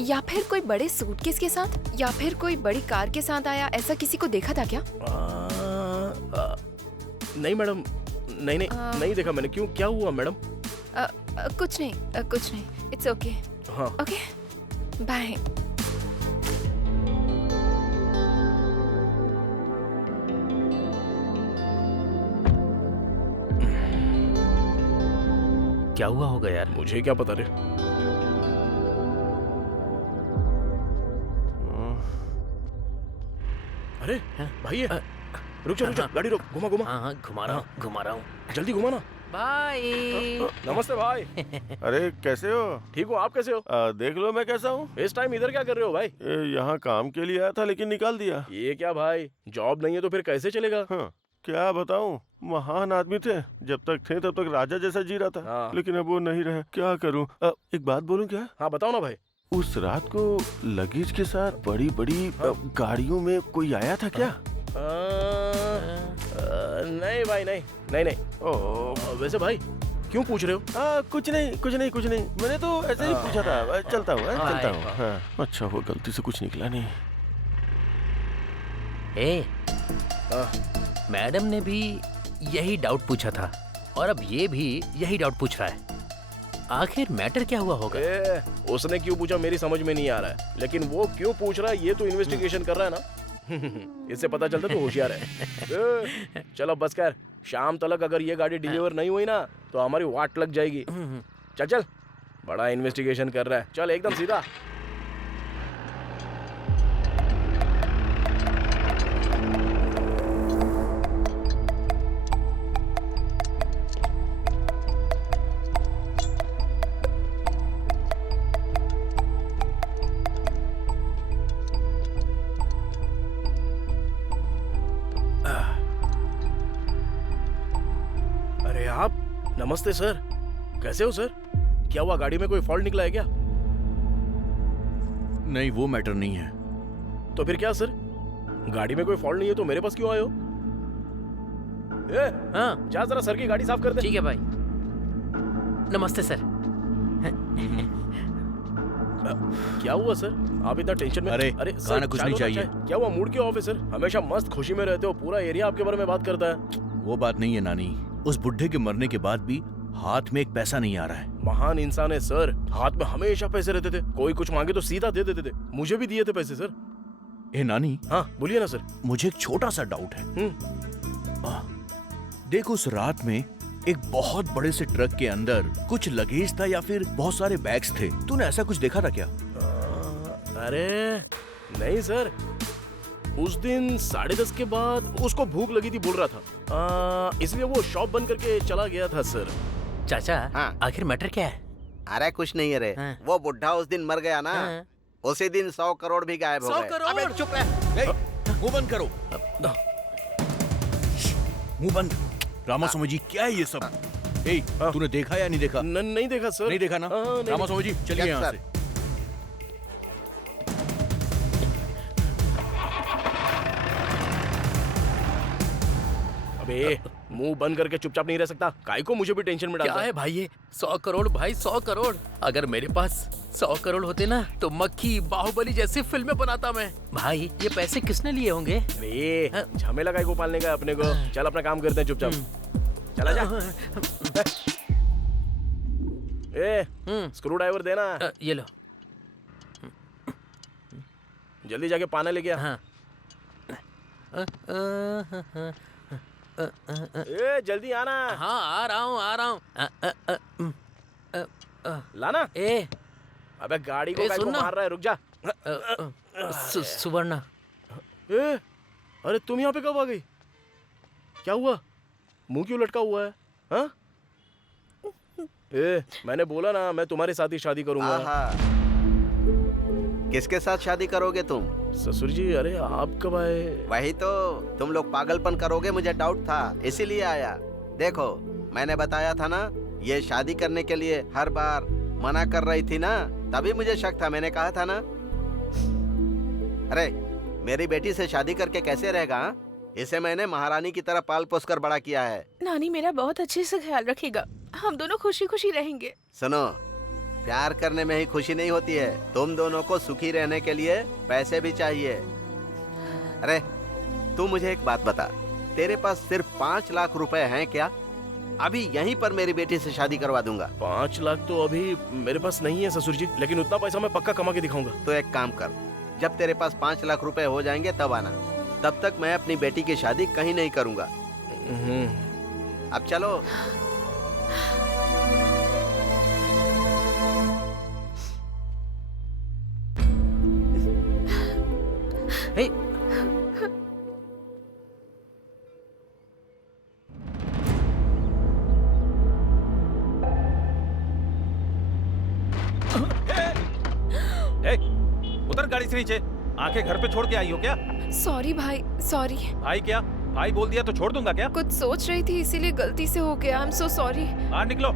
या फिर कोई बड़े सूटकेस के साथ, या फिर कोई बड़ी कार के साथ आया, ऐसा किसी को देखा था क्या? नहीं मैडम, नहीं नहीं नहीं देखा मैंने। क्यों, क्या हुआ मैडम? कुछ नहीं, कुछ नहीं। It's okay. हाँ ओके बाय। क्या हुआ होगा यार? मुझे क्या पता रे। अरे भाई ये रुक जा, गाड़ी रोक, घुमा घुमा। हाँ घुमा रहा हूँ, घुमा रहा हूँ। जल्दी घुमा ना। बाय। नमस्ते भाई। अरे कैसे हो? ठीक हो, आप कैसे हो? देख लो मैं कैसा हूँ। इस टाइम इधर क्या कर रहे हो भाई? यहाँ काम के लिए आया था लेकिन निकाल दिया। ये क्या भाई, जॉब नहीं है तो फिर कैसे चलेगा? हाँ, क्या बताऊं, महान आदमी थे। जब तक थे तब तक राजा जैसा जी रहा था। हाँ। लेकिन अब वो नहीं रहे। क्या करूं? एक बात बोलूं क्या? हाँ बताओ ना भाई। उस रात को लगेज के साथ बड़ी बड़ी गाड़ियों में कोई आया था क्या? नहीं भाई, नहीं नहीं नहीं। वैसे भाई क्यों पूछ रहे हो? कुछ नहीं कुछ नहीं कुछ नहीं, मैंने तो ऐसे ही पूछा था। चलता हूँ चलता हूँ। अच्छा हुआ गलती से कुछ निकला नहीं। मैडम ने भी यही डाउट पूछा था और अब ये भी यही डाउट पूछ रहा है। आखिर मैटर क्या हुआ होगा? उसने क्यों पूछा मेरी समझ में नहीं आ रहा है, लेकिन वो क्यों पूछ रहा है ये तो इन्वेस्टिगेशन कर रहा है ना। इससे पता चलता तो होशियार है। चलो बस कर, शाम तक अगर ये गाड़ी डिलीवर नहीं हुई ना तो हमारी वाट लग जाएगी। चल चल, बड़ा इन्वेस्टिगेशन कर रहा है, चल एकदम सीधा। अरे आप, नमस्ते सर, कैसे हो सर? क्या हुआ, गाड़ी में कोई फॉल्ट निकला है क्या? नहीं, वो मैटर नहीं है। तो फिर क्या सर? गाड़ी में कोई फॉल्ट नहीं है तो मेरे पास क्यों आए हो? हाँ, जा जरा सर की गाड़ी साफ कर दे। ठीक है भाई। नमस्ते सर। क्या हुआ सर, आप इतना टेंशन में? अरे सर, कुछ नहीं चाहिए। क्या हुआ, मूड क्यों ऑफ है सर? हमेशा मस्त खुशी में रहते हो, पूरा एरिया आपके बारे में बात करता है। वो बात नहीं है नानी, उस बुढ़े के मरने के बाद भी हाथ में एक पैसा नहीं आ रहा है। महान इंसान है सर, हाथ में हमेशा पैसे रहते थे, कोई कुछ मांगे तो सीधा दे देते थे। मुझे भी दिए थे पैसे सर। ए नानी। हाँ बोलिए ना सर। मुझे एक छोटा सा डाउट है। देखो, उस रात में एक बहुत बड़े से ट्रक के अंदर कुछ लगेज था या फिर बहुत सारे बैग्स थे, तूने ऐसा कुछ देखा था क्या? अरे नहीं सर, उस दिन 10:30 के बाद उसको भूख लगी थी बोल रहा था, इसलिए वो शॉप बंद करके चला गया था सर। चाचा, हाँ। आखिर मैटर क्या है? अरे कुछ नहीं है रे, वो बुढ़ा उस दिन मर गया ना, उसी दिन 100 करोड़ भी गायब हो गए। 100 करोड़? अबे चुप रह। मुंह बंद करो, मुंह बंद। रामास्वामी जी, क्या है ये सब? तूने देखा या नहीं देखा? नहीं देखा सर। नहीं देखा ना? रामास्वामी जी चलिए यहाँ से। अबे मुंह बंद करके चुपचाप नहीं रह सकता, काहे को मुझे भी टेंशन में डालता क्या है भाई ये? 100 करोड़ भाई, 100 करोड़। अगर मेरे पास 100 करोड़ होते ना तो मक्खी बाहुबली जैसी फिल्में बनाता मैं। भाई ये पैसे किसने लिए होंगे? अरे झमेला काहे को पालने का अपने को, चल अपना काम करते हैं चुपचाप। चला जा। स्क्रू ड्राइवर देना। ये लो। जल्दी जाके पानी लेके आ। जल्दी आना। हाँ आ रहा हूँ। लाना। ए अबे गाड़ी को काहे को मार रहा है, रुक जा। सुवर्णा। अरे तुम यहाँ पे कब आ गई? क्या हुआ, मुंह क्यों लटका हुआ है? हाँ? मैंने बोला ना मैं तुम्हारे साथ ही शादी करूंगा। किसके साथ शादी करोगे तुम? ससुर जी, अरे आप कब आए? वही तो, तुम लोग पागलपन करोगे मुझे डाउट था, इसीलिए आया। देखो मैंने बताया था ना, ये शादी करने के लिए हर बार मना कर रही थी ना, तभी मुझे शक था। मैंने कहा था ना। अरे मेरी बेटी से शादी करके कैसे रहेगा? इसे मैंने महारानी की तरह पाल पोस कर बड़ा किया है। नानी मेरा बहुत अच्छे से ख्याल रखेगा, हम दोनों खुशी खुशी रहेंगे। सुनो, प्यार करने में ही खुशी नहीं होती है, तुम दोनों को सुखी रहने के लिए पैसे भी चाहिए। अरे तू मुझे एक बात बता, तेरे पास सिर्फ 5 लाख रुपए हैं क्या? अभी यहीं पर मेरी बेटी से शादी करवा दूंगा। 5 लाख तो अभी मेरे पास नहीं है ससुर जी, लेकिन उतना पैसा मैं पक्का कमा के दिखाऊंगा। तो एक काम कर, जब तेरे पास 5 लाख रुपए हो जाएंगे तब आना, तब तक मैं अपनी बेटी की शादी कहीं नहीं करूंगा। अब चलो। उतर गाड़ी से नीचे। आंखें घर पे छोड़ के आई हो क्या? सॉरी भाई, सॉरी। भाई क्या? भाई बोल दिया तो छोड़ दूंगा क्या? कुछ सोच रही थी इसीलिए गलती से हो गया। I am so sorry. बाहर निकलो।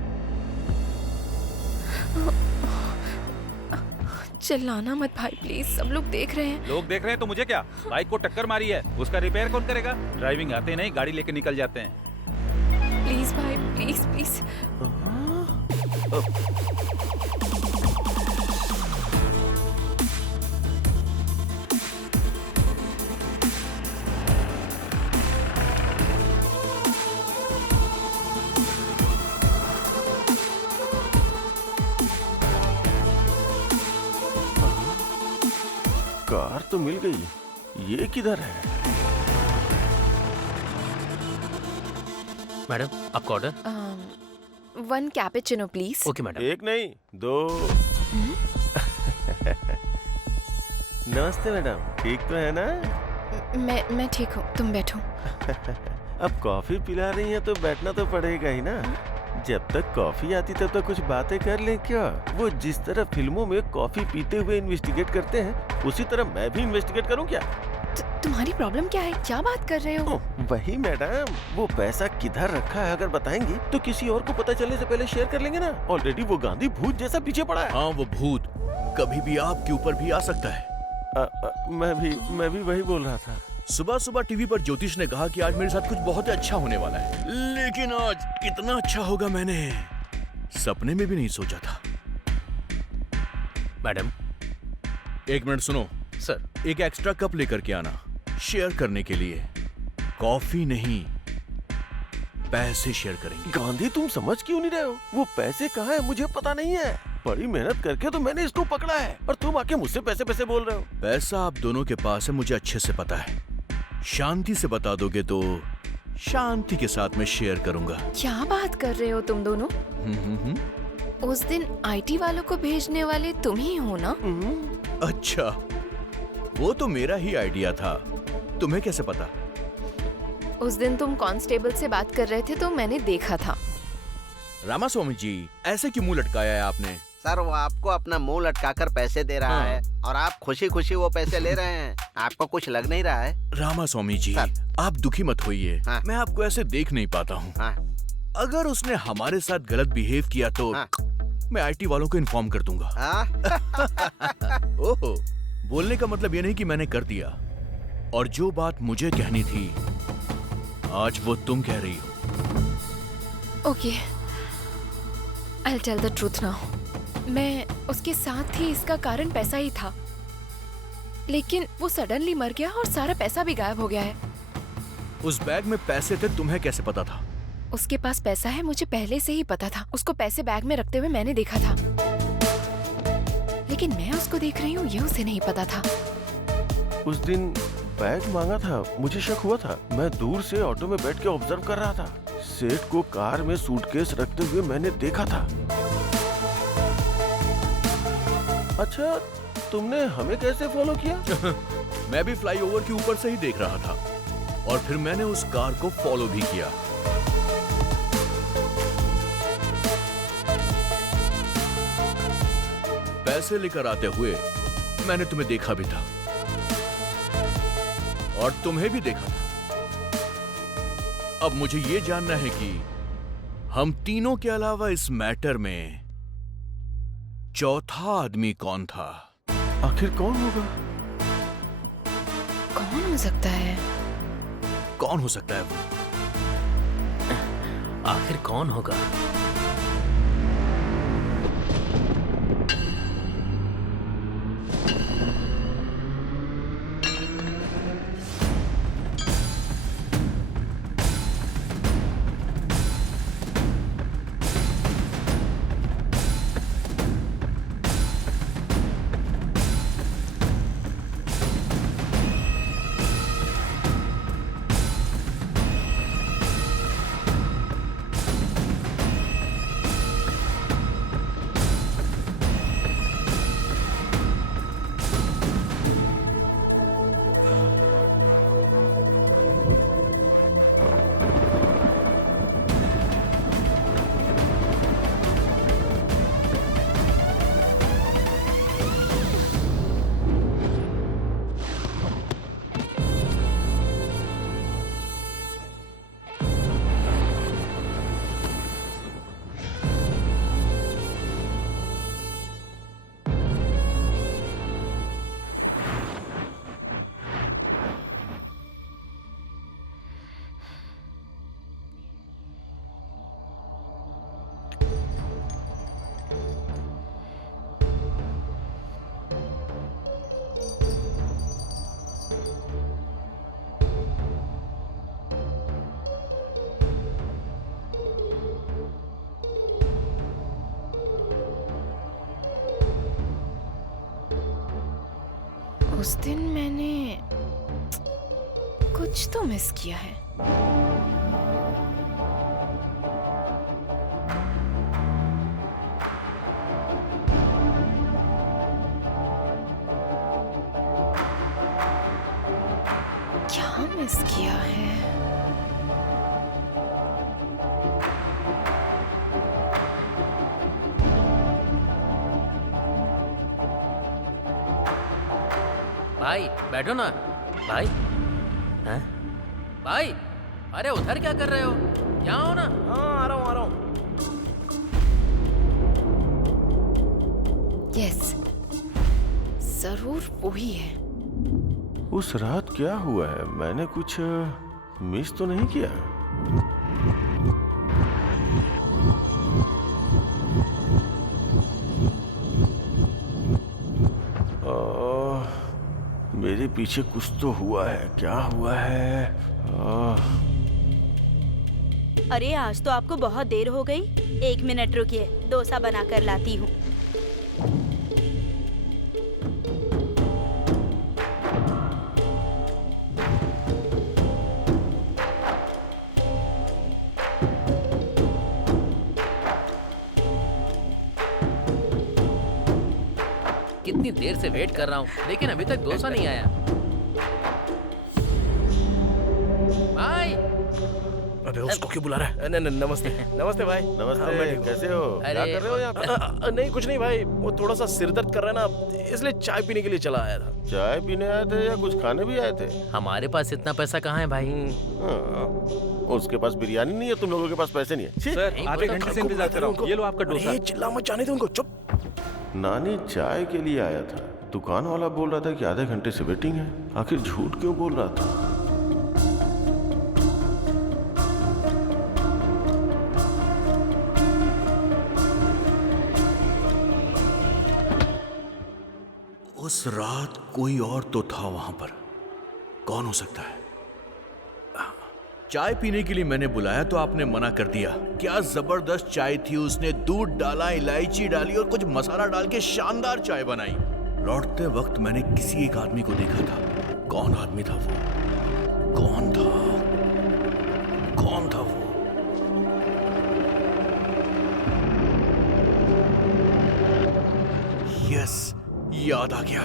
चिल्लाना मत भाई प्लीज, सब लोग देख रहे हैं। लोग देख रहे हैं तो मुझे क्या? बाइक को टक्कर मारी है, उसका रिपेयर कौन करेगा? ड्राइविंग आते नहीं, गाड़ी लेके निकल जाते हैं। प्लीज भाई, प्लीज प्लीज। तो मिल गई। ये किधर है? मैडम आपका order? 1 cappuccino please. Okay madam. एक नहीं 2। नमस्ते मैडम, ठीक तो है ना? मैं ठीक हूँ, तुम बैठो। अब कॉफी पिला रही हैं तो बैठना तो पड़ेगा ही ना। जब तक कॉफी आती तब तक कुछ बातें कर लें क्या? वो जिस तरह फिल्मों में कॉफी पीते हुए इन्वेस्टिगेट करते हैं, उसी तरह मैं भी इन्वेस्टिगेट करूं क्या? तुम्हारी प्रॉब्लम क्या है? क्या बात कर रहे हो? वही मैडम, वो पैसा किधर रखा है अगर बताएंगी तो किसी और को पता चलने से पहले शेयर कर लेंगे ना। ऑलरेडी वो गांधी भूत जैसा पीछे पड़ा है। हाँ, वो भूत कभी भी आपके ऊपर भी आ सकता है। मैं भी वही बोल रहा था। सुबह सुबह टीवी पर ज्योतिष ने कहा कि आज मेरे साथ कुछ बहुत अच्छा होने वाला है, लेकिन आज कितना अच्छा होगा मैंने सपने में भी नहीं सोचा था। मैडम 1 मिनट सुनो सर। एक एक्स्ट्रा कप लेकर के आना, शेयर करने के लिए। कॉफी नहीं, पैसे शेयर करेंगे। गांधी तुम समझ क्यों नहीं रहे हो? वो पैसे कहाँ है मुझे पता नहीं है। बड़ी मेहनत करके तो मैंने इसको पकड़ा है और तुम आके मुझसे पैसे पैसे बोल रहे हो। पैसा आप दोनों के पास है, मुझे अच्छे से पता है। शांति से बता दोगे तो शांति के साथ में शेयर करूंगा। क्या बात कर रहे हो तुम दोनों? उस दिन आईटी वालों को भेजने वाले तुम ही हो ना? अच्छा, वो तो मेरा ही आइडिया था, तुम्हें कैसे पता? उस दिन तुम कांस्टेबल से बात कर रहे थे तो मैंने देखा था। रामास्वामी जी, ऐसे क्यों मुंह लटकाया है आपने? सर, वो आपको अपना मुंह लटकाकर पैसे दे रहा है और आप खुशी खुशी वो पैसे ले रहे हैं। आपको कुछ लग नहीं रहा है? रामास्वामी जी, आप दुखी मत होइए। मैं आपको ऐसे देख नहीं पाता हूँ। अगर उसने हमारे साथ गलत बिहेव किया तो मैं आईटी वालों को इन्फॉर्म कर दूंगा। ओहो, बोलने का मतलब ये नहीं कि मैंने कर दिया, और जो बात मुझे कहनी थी आज वो तुम कह रही हो। Okay, I'll tell the truth now. मैं उसके साथ थी, इसका कारण पैसा ही था, लेकिन वो सडनली मर गया और सारा पैसा भी गायब हो गया है। उस बैग में पैसे थे, तुम्हें कैसे पता था? उसके पास पैसा है, मुझे पहले से ही पता था। उसको पैसे बैग में रखते हुए मैंने देखा था, लेकिन मैं उसको देख रही हूँ ये उसे नहीं पता था। उस दिन बैग मांगा था, मुझे शक हुआ था। मैं दूर से ऑटो में बैठ के ऑब्जर्व कर रहा था। सेठ को कार में सूटकेस रखते हुए मैंने देखा था। अच्छा, तुमने हमें कैसे फॉलो किया? मैं भी फ्लाईओवर के ऊपर से ही देख रहा था और फिर मैंने उस कार को फॉलो भी किया। पैसे लेकर आते हुए मैंने तुम्हें देखा भी था और तुम्हें भी देखा था। अब मुझे ये जानना है कि हम तीनों के अलावा इस मैटर में चौथा आदमी कौन था? आखिर कौन होगा? कौन हो सकता है? कौन हो सकता है वो? आखिर कौन होगा? उस दिन मैंने कुछ तो मिस किया है। क्या मिस किया है? भाई बैठो ना भाई। हैं? भाई अरे उधर क्या कर रहे हो? यहाँ हो ना। हाँ आ रहा हूँ। यस, जरूर वही है। उस रात क्या हुआ है? मैंने कुछ मिस तो नहीं किया? मेरे पीछे कुछ तो हुआ है। क्या हुआ है? अरे आज तो आपको बहुत देर हो गई। 1 मिनट रुकिए, डोसा बनाकर लाती हूँ। कितनी देर से वेट कर रहा हूँ लेकिन अभी तक डोसा नहीं आया। भाई अबे उसको क्यों बुला रहा है? नमस्ते भाई। नमस्ते, कैसे हो? क्या कर रहे हो यहाँ पे? नहीं कुछ नहीं भाई, वो थोड़ा सा सिर दर्द कर रहा है ना, इसलिए चाय पीने के लिए चला आया था। चाय पीने आए थे या कुछ खाने भी आए थे? हमारे पास इतना पैसा कहाँ है भाई? उसके पास बिरयानी नहीं है, तुम लोगों के पास पैसे नहीं है। सर आधे घंटे से इंतजार कर रहा हूँ, ये लो आपका डोसा। चिल्ला मत, जाने दो उनको, चुप। नानी चाय के लिए आया था। दुकान वाला बोल रहा था कि आधे घंटे से वेटिंग है। आखिर झूठ क्यों बोल रहा था? उस रात कोई और तो था वहां पर। कौन हो सकता है? चाय पीने के लिए मैंने बुलाया तो आपने मना कर दिया। क्या जबरदस्त चाय थी। उसने दूध डाला, इलायची डाली और कुछ मसाला डाल के शानदार चाय बनाई। लौटते वक्त मैंने किसी एक आदमी को देखा था। कौन आदमी था वो? कौन था वो? यस, याद आ गया।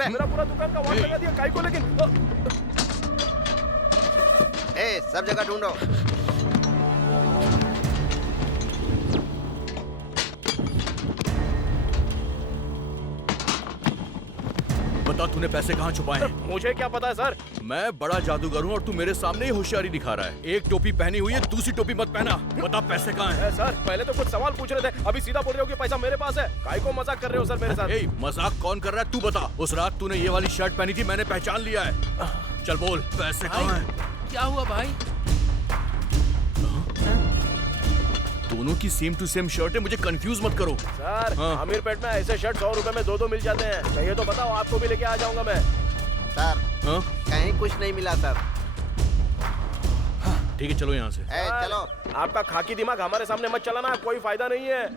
मेरा पूरा दुकान का वाट लगा दिया काई को, लेकिन सब जगह ढूंढो। बता तूने पैसे कहाँ छुपाए हैं? मुझे क्या पता है सर। मैं बड़ा जादूगर हूँ और तू मेरे सामने ही होशियारी दिखा रहा है। एक टोपी पहनी हुई है, दूसरी टोपी मत पहना। बता पैसे कहाँ हैं? सर पहले तो कुछ सवाल पूछ रहे थे, अभी सीधा बोल रहे हो कि पैसा मेरे पास है। काई को मजाक कर रहे हो सर मेरे साथ? मजाक कौन कर रहा है तू बता। उस रात तूने ये वाली शर्ट पहनी थी, मैंने पहचान लिया है। चल बोल पैसे कहाँ हैं? क्या हुआ भाई? दोनों की सेम टू सेम शर्ट है, मुझे कंफ्यूज मत करो। सर अमीर पेट में ऐसे शर्ट 100 रुपए में 2 मिल जाते हैं। चाहिए तो बताओ, आपको भी लेके आ जाऊंगा मैं। सर कहीं कुछ नहीं मिला सर। ठीक है चलो यहाँ से। चलो। आपका खाकी दिमाग हमारे सामने मत चलाना, कोई फायदा नहीं है।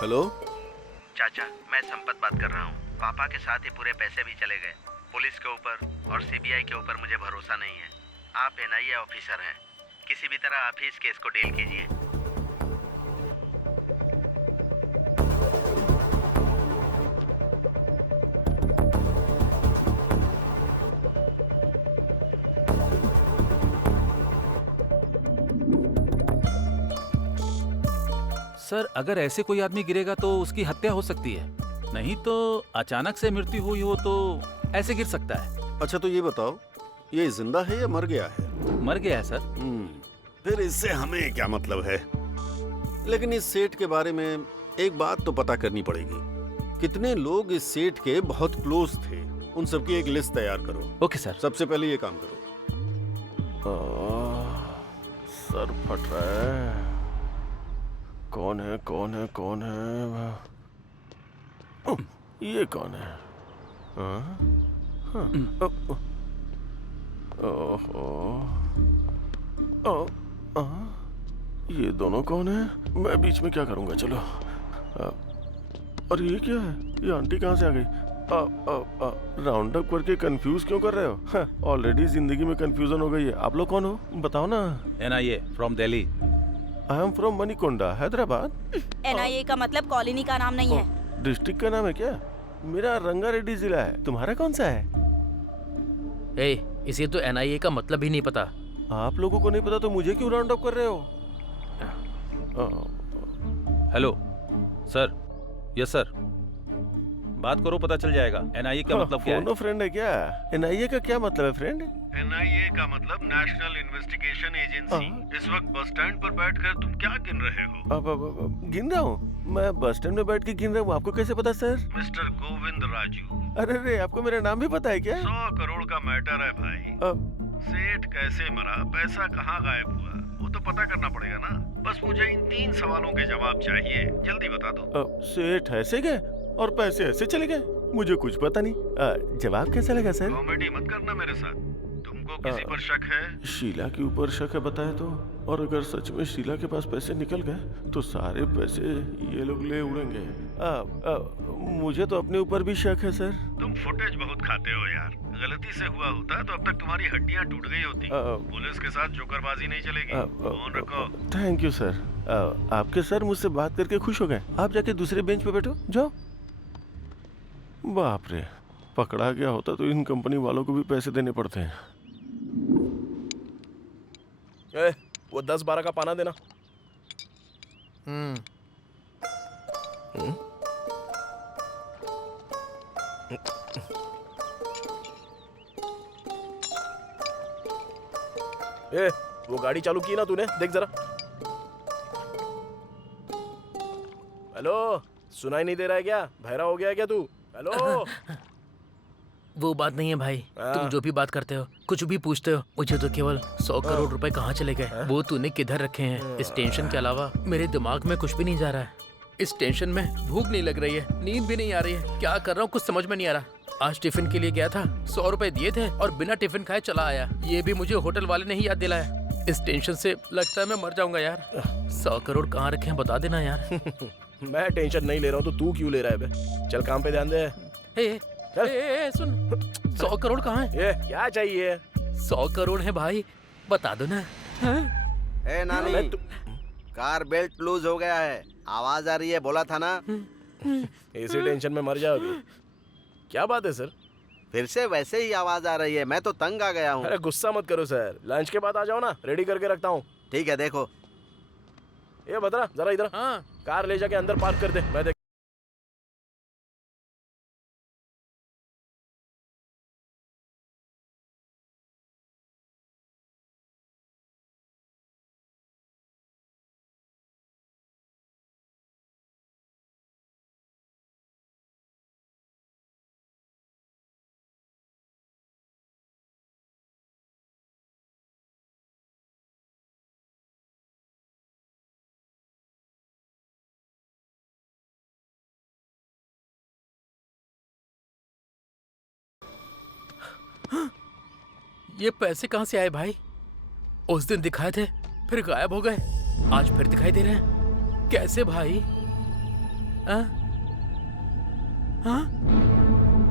हेलो चाचा, मैं संपत बात कर रहा हूँ। पापा के साथ ही पूरे पैसे भी चले गए। पुलिस के ऊपर और सीबीआई के ऊपर मुझे भरोसा नहीं है। आप एनआईए ऑफिसर हैं, किसी भी तरह आप ही इस केस को डील कीजिए। सर अगर ऐसे कोई आदमी गिरेगा तो उसकी हत्या हो सकती है, नहीं तो अचानक से मृत्यु हुई हो तो ऐसे गिर सकता है। अच्छा तो ये बताओ, ये जिंदा है या मर गया है? मर गया है सर। फिर इससे हमें क्या मतलब है? लेकिन इस सेठ के बारे में एक बात तो पता करनी पड़ेगी। कितने लोग इस सेठ के बहुत क्लोज थे, उन सबकी एक लिस्ट तैयार करो। Okay sir. सबसे पहले ये काम करो। सर फट रहा है। कौन है कौन है कौन है? ये कौन है? ये दोनों कौन है? मैं बीच में क्या करूंगा? चलो। और ये क्या है? ये आंटी कहाँ से आ गई? राउंड अप करके कंफ्यूज क्यों कर रहे हो? ऑलरेडी जिंदगी में कंफ्यूजन हो गई है। आप लोग कौन हो? बताओ ना। NIA from Delhi. I am from Manikonda, Hyderabad. NIA का मतलब कॉलोनी का नाम नहीं है। डिस्ट्रिक्ट का नाम है क्या? मेरा रंगारेड्डी जिला है। तुम्हारा कौन सा है? इसे तो एनआईए का मतलब ही नहीं पता। आप लोगों को नहीं पता तो मुझे क्यों राउंड अप कर रहे हो? Hello sir. Yes sir. बात करो, पता चल जाएगा एनआईए का मतलब क्या है। फोनो फ्रेंड है क्या? एनआईए का क्या मतलब है फ्रेंड? एनआईए का मतलब नेशनल इन्वेस्टिगेशन एजेंसी। इस वक्त बस स्टैंड पर बैठकर तुम क्या गिन रहे हो? अब गिन रहा हूँ। मैं बस स्टैंड में बैठ के गिन रहा हूँ। आपको कैसे पता सर? मिस्टर गोविंद राजू। अरे रे, आपको मेरा नाम भी पता है क्या? 100 करोड़ का मैटर है भाई। सेठ कैसे मरा, पैसा कहाँ गायब हुआ, वो तो पता करना पड़ेगा ना। बस मुझे इन 3 सवालों के जवाब चाहिए, जल्दी बता दो। सेठ ऐसे गए और पैसे ऐसे चले गए? मुझे कुछ पता नहीं। जवाब कैसा लगा सर? कॉमेडी मत करना मेरे साथ। तुमको किसी पर शक है? शीला के ऊपर शक है बताए तो। और अगर सच में शीला के पास पैसे निकल गए तो सारे पैसे ये लोग ले उड़ेंगे। मुझे तो अपने ऊपर भी शक है सर। तुम फुटेज बहुत खाते हो यार। गलती से हुआ होता तो अब तक तुम्हारी हड्डियां टूट गई होती। पुलिस के साथ जोकरबाजी नहीं चलेगी। फोन रखो। Thank you sir. आपके सर मुझसे बात करके खुश हो गए। आप जाके दूसरे बेंच पे बैठो, जाओ। बाप रे, पकड़ा गया होता तो इन कंपनी वालों को भी पैसे देने पड़ते हैं। वो 10-12 का पाना देना। वो गाड़ी चालू की ना तूने? देख जरा। हेलो, सुनाई नहीं दे रहा है क्या? बहरा हो गया क्या तू? हेलो। वो बात नहीं है भाई। तुम जो भी बात करते हो, कुछ भी पूछते हो, मुझे तो केवल 100 करोड़ रुपए कहाँ चले गए वो तूने किधर रखे हैं, इस टेंशन के अलावा मेरे दिमाग में कुछ भी नहीं जा रहा है। इस टेंशन में भूख नहीं लग रही है, नींद भी नहीं आ रही है। क्या कर रहा हूँ कुछ समझ में नहीं आ रहा। आज टिफिन के लिए गया था, 100 रुपए दिए थे और बिना टिफिन खाए चला आया। ये भी मुझे होटल वाले ने ही याद दिलाया। इस टेंशन से लगता है मैं मर जाऊंगा यार। 100 करोड़ कहाँ रखे हैं बता देना यार। मैं टेंशन नहीं ले रहा हूँ तो तू क्यों ले रहा है बे? चल काम पे ध्यान दे। सुन, 100 करोड़ कहाँ है? ये क्या चाहिए? 100 करोड़ है भाई, बता दो ना। ए नानी, कार बेल्ट लूज हो गया है, आवाज आ रही है, बोला था ना। इसी टेंशन में मर जाओ अभी। क्या बात है सर? फिर से वैसे ही आवाज आ रही है, मैं तो तंग आ गया हूँ। अरे गुस्सा मत करो सर, लंच के बाद आ जाओ ना, रेडी करके रखता हूँ। ठीक है, देखो। ये बता जरा इधर। हाँ। कार ले जाके अंदर पार्क कर दे, मैं देख। ये पैसे कहाँ से आए भाई? उस दिन दिखाए थे, फिर गायब हो गए, आज फिर दिखाई दे रहे हैं। कैसे भाई? हाँ?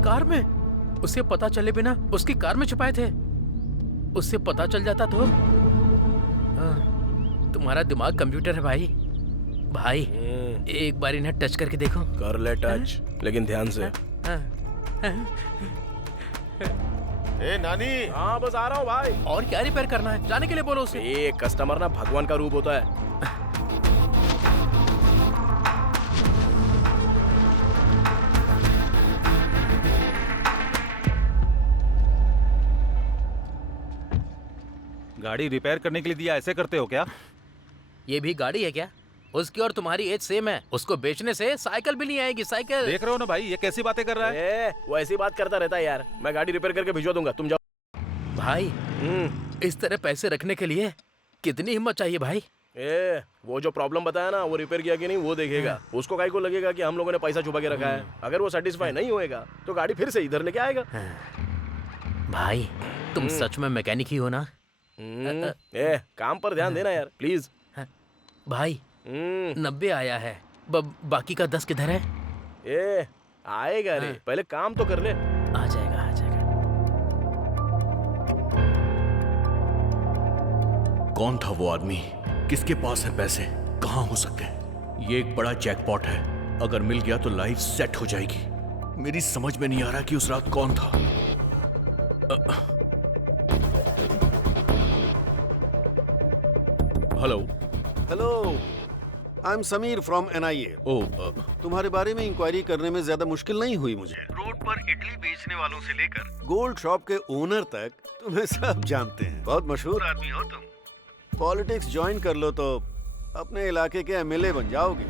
कार में? उसे पता चले बिना उसकी कार में छुपाए थे। उससे पता चल जाता तो तुम्हारा दिमाग कंप्यूटर है भाई। भाई एक बार इन्हें टच करके देखो। कर ले टच, लेकिन ध्यान से। ए नानी। हाँ बस आ रहा हूँ भाई। और क्या रिपेयर करना है, जाने के लिए बोलो उसे। ये कस्टमर ना भगवान का रूप होता है। गाड़ी रिपेयर करने के लिए दिया, ऐसे करते हो क्या? ये भी गाड़ी है क्या? उसकी और तुम्हारी एज सेम है। उसको बेचने से साइकिल भी नहीं आएगी। साइकिल देख रहे हो ना भाई, ये कैसी बातें कर रहा है। वो ऐसी बात करता रहता है यार। मैं गाड़ी रिपेयर करके भिजवा दूंगा, तुम जाओ। भाई इस तरह पैसे रखने के लिए कितनी हिम्मत चाहिए भाई। वो जो प्रॉब्लम बताया ना, वो रिपेयर किया कि नहीं वो देखेगा। उसको काहे को लगेगा कि हम लोगों ने पैसा छुपा के रखा है। अगर वो सेटिस्फाई नहीं होएगा तो गाड़ी फिर से इधर लेके आएगा। भाई तुम सच में मैकेनिक ही हो ना? काम पर ध्यान देना यार प्लीज। भाई 90 आया है, बाकी का 10 किधर है? आएगा रे, पहले काम तो कर ले। आ जाएगा आ जाएगा। कौन था वो आदमी? किसके पास है पैसे? कहाँ हो सकते हैं? ये एक बड़ा जैकपॉट है। अगर मिल गया तो लाइफ सेट हो जाएगी। मेरी समझ में नहीं आ रहा कि उस रात कौन था। Hello hello, I am Sameer from NIA। तुम्हारे बारे में इंक्वायरी करने में ज्यादा मुश्किल नहीं हुई मुझे। रोड पर इडली बेचने वालों से लेकर गोल्ड शॉप के ओनर तक तुम्हें सब जानते हैं। बहुत मशहूर आदमी हो तुम। पॉलिटिक्स ज्वाइन कर लो तो अपने इलाके के MLA बन जाओगे।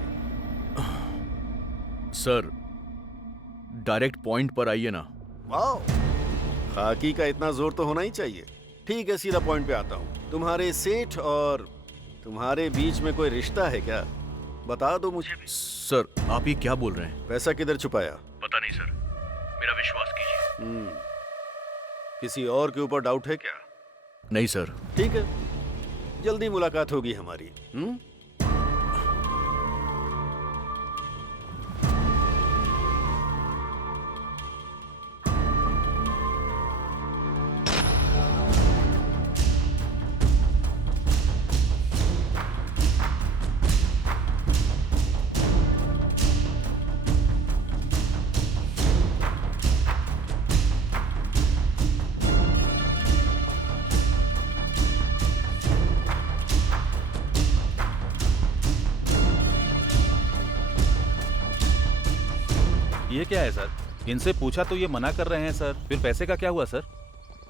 सर डायरेक्ट पॉइंट पर आइए ना। वाओ, खाकी का इतना जोर तो होना ही चाहिए। ठीक है, सीधा पॉइंट पे आता हूँ। तुम्हारे सेठ और तुम्हारे बीच में कोई रिश्ता है क्या? बता दो मुझे भी। सर आप ये क्या बोल रहे हैं? पैसा किधर छुपाया? पता नहीं सर, मेरा विश्वास कीजिए। किसी और के ऊपर डाउट है क्या? नहीं सर। ठीक है, जल्दी मुलाकात होगी हमारी। ये क्या है सर? इनसे पूछा तो ये मना कर रहे हैं सर। फिर पैसे का क्या हुआ सर?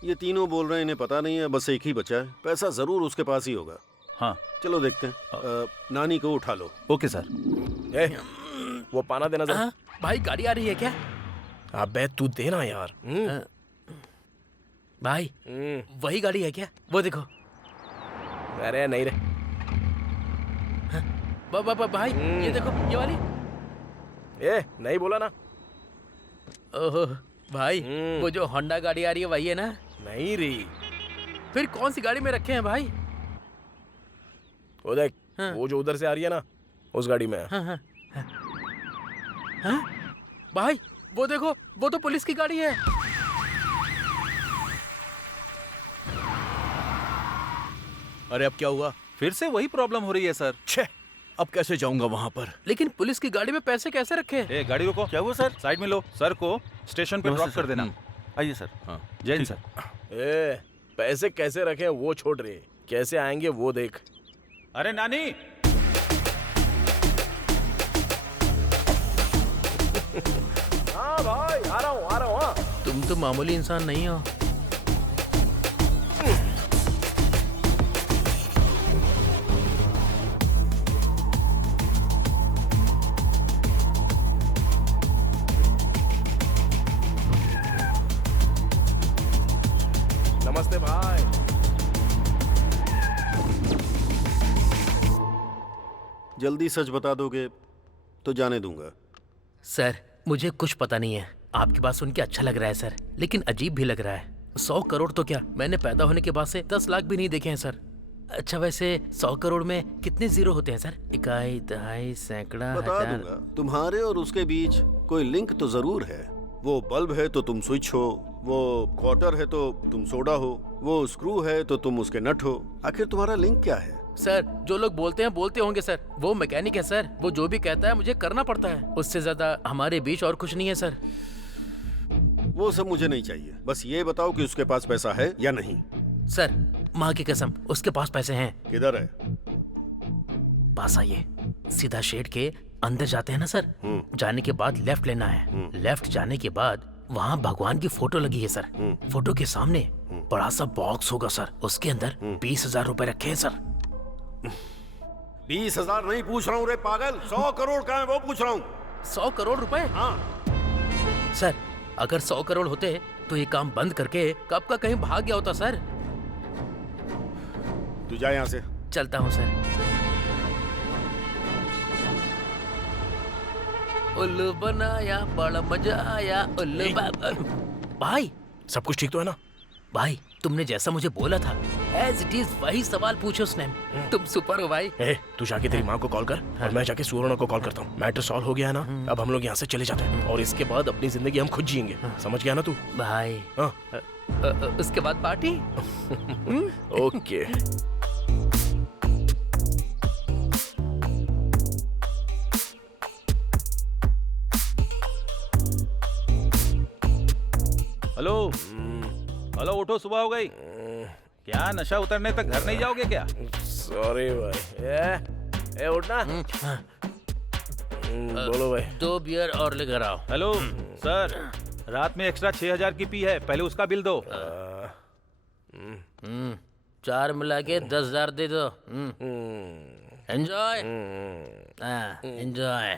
ये तीनों बोल रहे हैं इन्हें पता नहीं है, बस एक ही बचा है। पैसा जरूर उसके पास ही होगा। हाँ चलो देखते हैं। नानी को उठा लो। Okay sir. वो पाना देना जरा। भाई गाड़ी आ रही है क्या? अबे तू देना यार। भाई वही गाड़ी है क्या? वो देखो। अरे नहीं रे। भाई ये देखो, ये वाली। नहीं बोला ना। ओहो भाई, वो जो होंडा गाड़ी आ रही है वही है ना? नहीं रे। फिर कौन सी गाड़ी में रखे हैं भाई? वो देख, वो जो उधर से आ रही है ना, उस गाड़ी में। भाई वो देखो, वो तो पुलिस की गाड़ी है। अरे अब क्या हुआ? फिर से वही प्रॉब्लम हो रही है सर। छे, अब कैसे जाऊंगा वहां पर? लेकिन पुलिस की गाड़ी में पैसे कैसे रखे? गाड़ी रोको। क्या हुआ सर? साइड में लो। सर को स्टेशन पे ड्रॉप कर देना। आइए सर। हाँ जय हिंद सर। पैसे कैसे रखे वो छोड़ रहे, कैसे आएंगे वो देख। अरे नानी। हाँ भाई आ रहा हूँ। हाँ तुम तो मामूली इंसान नहीं हो। नमस्ते भाई। जल्दी सच बता दोगे तो जाने दूंगा। सर मुझे कुछ पता नहीं है। आपकी बात सुन के अच्छा लग रहा है सर, लेकिन अजीब भी लग रहा है। 100 करोड़ तो क्या, मैंने पैदा होने के बाद से 10 लाख भी नहीं देखे हैं सर। अच्छा वैसे 100 करोड़ में कितने जीरो होते हैं सर? इकाई, दहाई, सैकड़ा, बता हजार। दूंगा। तुम्हारे और उसके बीच कोई लिंक तो जरूर है। वो बल्ब है तो तुम स्विच हो, वो क्वार्टर है तो तुम सोडा हो, वो स्क्रू है तो तुम उसके नट हो। आखिर तुम्हारा लिंक क्या है? सर जो लोग बोलते हैं बोलते होंगे सर, वो मैकेनिक है सर, वो जो भी कहता है मुझे करना पड़ता है, उससे ज्यादा हमारे बीच और कुछ नहीं है सर। वो सब मुझे नहीं चाहिए, बस ये बताओ कि उसके पास पैसा है या नहीं। सर माँ की कसम उसके पास पैसे हैं। किधर है? पास आइए, सीधा शेड के अंदर जाते हैं ना सर, जाने के बाद लेफ्ट लेना है, लेफ्ट जाने के बाद वहाँ भगवान की फोटो लगी है सर, फोटो के सामने बड़ा सा बॉक्स होगा सर, उसके अंदर 20,000 रुपए रखे हैं सर। 20,000 नहीं पूछ रहा हूँ रे पागल, 100 करोड़ का है वो पूछ रहा हूँ। 100 करोड़ रुपए? हाँ सर अगर 100 करोड़ होते तो ये काम बंद करके कब का कहीं भाग गया होता सर। तू जा यहाँ से। चलता हूँ सर। उल्लू बनाया बड़ा मजा आया उल्लू भाई। सब कुछ ठीक तो है ना? भाई तुमने जैसा मुझे बोला था एज इट इज वही सवाल पूछो उसने। तुम सुपर हो भाई। तू जाके तेरी माँ को कॉल कर और मैं जाके सुवर्णा को कॉल करता हूँ। मैटर सॉल्व हो गया है ना, अब हम लोग यहाँ से चले जाते हैं और इसके बाद अपनी जिंदगी हम खुद जिएंगे। समझ गया ना तू? भाई हाँ। उसके बाद पार्टी। ओके। हेलो हेलो, उठो, सुबह हो गई क्या? नशा उतरने तक घर नहीं जाओगे क्या? सॉरी भाई। उठना। बोलो भाई। 2 बियर और लेकर आओ। हेलो सर, रात में एक्स्ट्रा 6,000 की पी है, पहले उसका बिल दो। 4 मिला के 10,000 दे दो। Enjoy enjoy.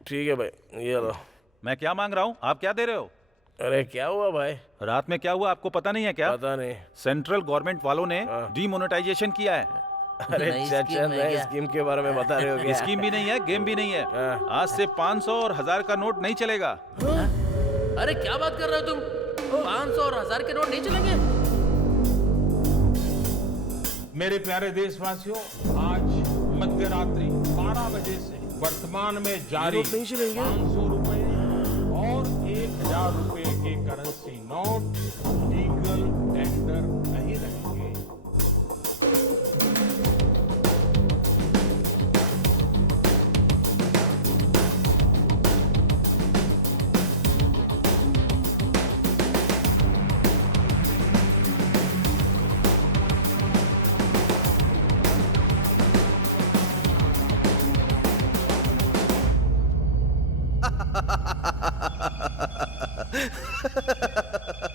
ठीक है भाई, ये लो। मैं क्या मांग रहा हूँ, आप क्या दे रहे हो? अरे क्या हुआ भाई? रात में क्या हुआ आपको पता नहीं है क्या? पता नहीं। सेंट्रल गवर्नमेंट वालों ने डीमोनेटाइजेशन किया है। अरे चाचा, नए स्कीम के बारे में बता रहे हो क्या? स्कीम भी नहीं है, गेम भी नहीं है। आज से 500 और 1000 का नोट नहीं चलेगा। अरे क्या बात कर रहे हो तुम? 500 और 1000 के नोट नहीं चलेंगे? मेरे प्यारे देशवासियों, आज मध्य रात्रि 12 बजे से वर्तमान में जारी 500 रुपए और 1,000 रुपए के करेंसी नोट लीगल टेंडर नहीं रहेंगे।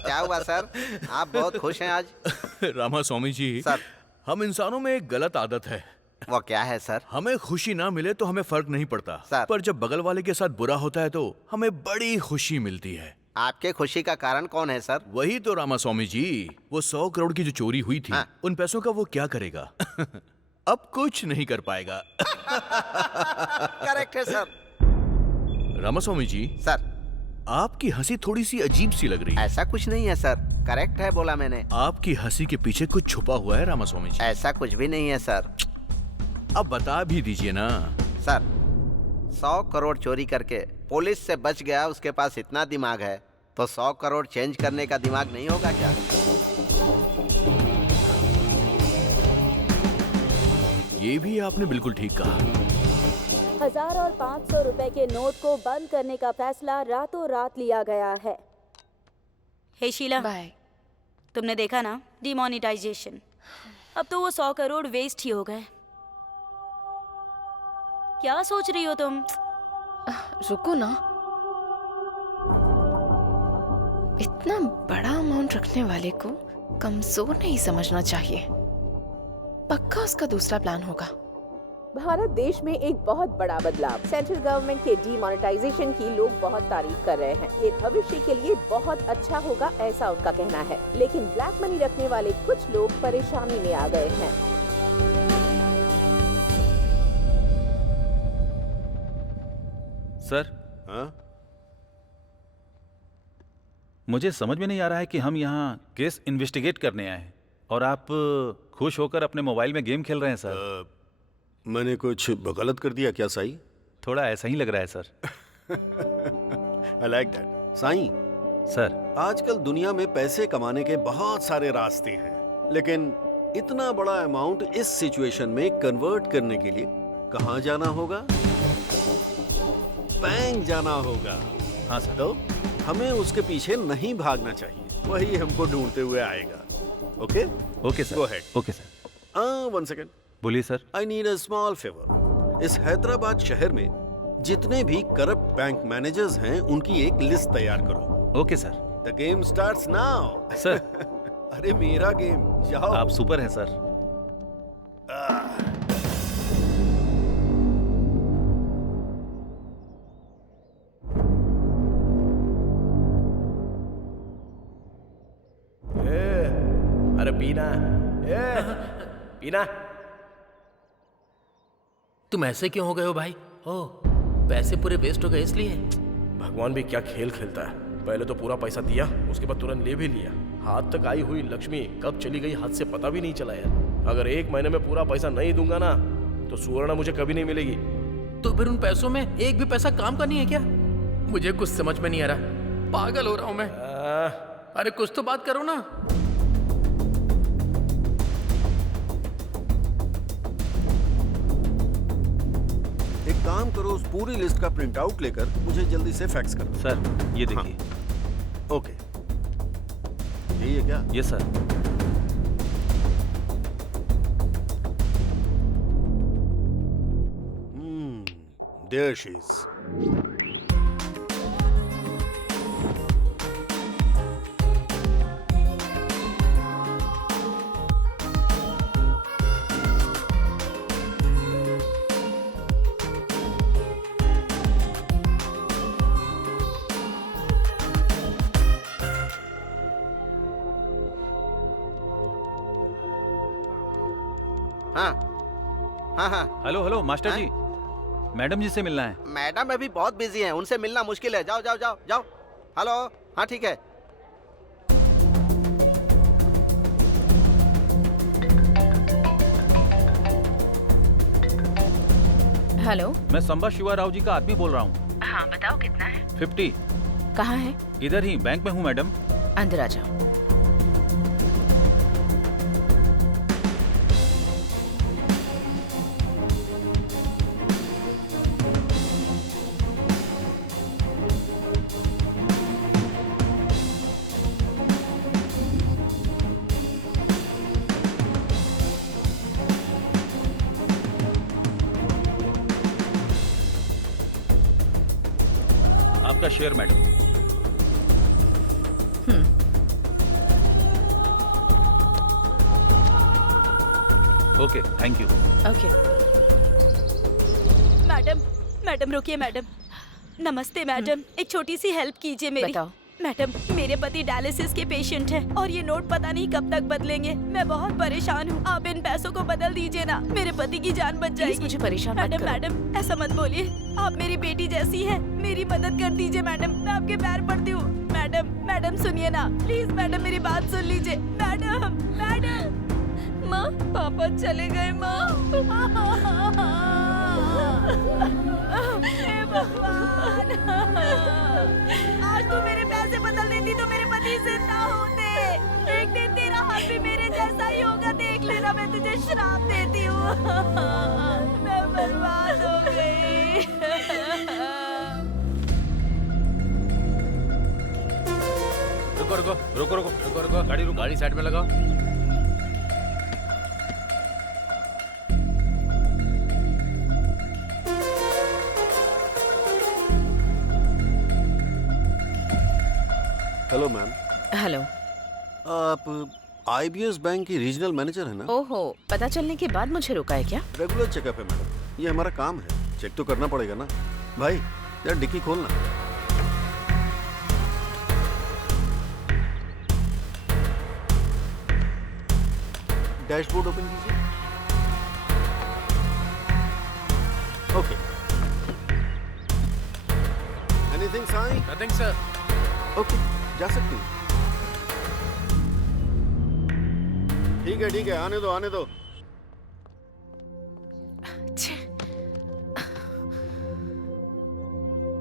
क्या हुआ सर, आप बहुत खुश हैं आज? रामा स्वामी जी सर, हम इंसानों में एक गलत आदत है। वो क्या है सर? हमें खुशी ना मिले तो हमें फर्क नहीं पड़ता सर, पर जब बगल वाले के साथ बुरा होता है तो हमें बड़ी खुशी मिलती है। आपके खुशी का कारण कौन है सर? वही तो रामा स्वामी जी, वो 100 करोड़ की जो चोरी हुई थी, उन पैसों का वो क्या करेगा? अब कुछ नहीं कर पाएगा। करेक्ट है सर। रामा स्वामी जी। सर, आपकी हंसी थोड़ी सी अजीब सी लग रही है। ऐसा कुछ नहीं है सर, करेक्ट है बोला मैंने। आपकी हंसी के पीछे कुछ छुपा हुआ है रामा स्वामी जी। ऐसा कुछ भी नहीं है सर। अब बता भी दीजिए ना। सर, 100 करोड़ चोरी करके पुलिस से बच गया, उसके पास इतना दिमाग है तो 100 करोड़ चेंज करने का दिमाग नहीं होगा क्या? ये भी आपने बिल्कुल ठीक कहा। 1000 और 500 रुपए के नोट को बंद करने का फैसला रातों रात लिया गया है। हे शीला, बाय। तुमने देखा ना डिमोनेटाइजेशन, अब तो वो 100 करोड़ वेस्ट ही हो गए। क्या सोच रही हो तुम? रुको ना, इतना बड़ा अमाउंट रखने वाले को कमजोर नहीं समझना चाहिए। पक्का उसका दूसरा प्लान होगा। भारत देश में एक बहुत बड़ा बदलाव, सेंट्रल गवर्नमेंट के डीमोनेटाइजेशन की लोग बहुत तारीफ कर रहे हैं। ये भविष्य के लिए बहुत अच्छा होगा, ऐसा उनका कहना है। लेकिन ब्लैक मनी रखने वाले कुछ लोग परेशानी में आ गए हैं। सर, मुझे समझ में नहीं आ रहा है कि हम यहाँ केस इन्वेस्टिगेट करने आए हैं और आप खुश होकर अपने मोबाइल में गेम खेल रहे हैं सर। मैंने कुछ गलत कर दिया क्या साईं? थोड़ा ऐसा ही लग रहा है sir. I like that. Sai, sir, आजकल दुनिया में पैसे कमाने के बहुत सारे रास्ते हैं, लेकिन इतना बड़ा अमाउंट इस सिचुएशन में कन्वर्ट करने के लिए कहाँ जाना होगा? बैंक जाना होगा। हाँ सर। तो हमें उसके पीछे नहीं भागना चाहिए, वही हमको ढूंढते हुए आएगा। Okay? Okay sir. Go ahead. Okay sir. 1 second. बोलिए sir. I need a small favour. इस हैदराबाद शहर में जितने भी करप्ट बैंक मैनेजर्स हैं उनकी एक लिस्ट तैयार करो। Okay sir. The game starts now. Sir. अरे मेरा गेम, जाओ। आप सुपर हैं सर। अरे पीना, पीना। तुम ऐसे क्यों हो गए हो भाई? ओह, पैसे पूरे वेस्ट हो गए इसलिए? भगवान भी क्या खेल खेलता है। पहले तो पूरा पैसा दिया, उसके बाद तुरंत ले भी लिया। हाथ तक आई हुई लक्ष्मी कब चली गई हाथ से पता भी नहीं चला यार। अगर 1 महीने में पूरा पैसा नहीं दूंगा ना तो सुवर्णा मुझे कभी नहीं मिलेगी। तो फिर उन पैसों में एक भी पैसा काम का नहीं है क्या? मुझे कुछ समझ में नहीं आ रहा, पागल हो रहा हूं मैं। अरे कुछ तो बात करो ना। एक काम करो, उस पूरी लिस्ट का प्रिंट आउट लेकर मुझे जल्दी से फैक्स करो। सर, ये देखिए। हाँ। ओके, यही है क्या? Yes sir. There she is. हाँ। हेलो हेलो मास्टर जी, मैडम जी से मिलना है। मैडम अभी बहुत बिजी हैं, उनसे मिलना मुश्किल है। जाओ जाओ जाओ जाओ। हेलो, हाँ ठीक है। हेलो, मैं संबा शिवा राव जी का आदमी बोल रहा हूँ। हाँ बताओ कितना है? 50। कहाँ है? इधर ही बैंक में हूँ मैडम। अंदर आ जाओ। आपका share madam. Okay, thank you. Okay. Madam रुकिए मैडम। नमस्ते मैडम, एक छोटी सी हेल्प कीजिए मेरी। बताओ। मैडम, मेरे पति डायलिसिस के पेशेंट हैं और ये नोट पता नहीं कब तक बदलेंगे। मैं बहुत परेशान हूँ, आप इन पैसों को बदल दीजिए ना, मेरे पति की जान बच जाएगी। मुझे परेशान मत करो। मैडम ऐसा मत बोलिए, आप मेरी बेटी जैसी है, मेरी मदद कर दीजिए मैडम, मैं आपके पैर पड़ती हूँ। मैडम सुनिए ना प्लीज, मैडम मेरी बात सुन लीजिए। मैडम माँ, पापा चले गए माँ। हे भगवान, आज तू मेरे पैसे बदल देती तो मेरे पति जिंदा होते। एक दिन तेरा हाल भी मेरे जैसा ही होगा, देख लेना, मैं तुझे श्राप देती हूँ। मैं बर्बाद हो गई। रुको, गाड़ी साइड में लगाओ। Hello ma'am. हेलो। आप IBS बैंक की रीजनल मैनेजर है ना? ओहो, पता चलने के बाद मुझे रोका है क्या? रेगुलर चेकअप है मैडम, ये हमारा काम है, चेक तो करना पड़ेगा ना। भाई यार डिक्की खोलना। डैशबोर्ड ओपन कीजिए। Okay. Anything sign? Nothing sir. Okay, जा सकती हूँ। ठीक है, आने दो।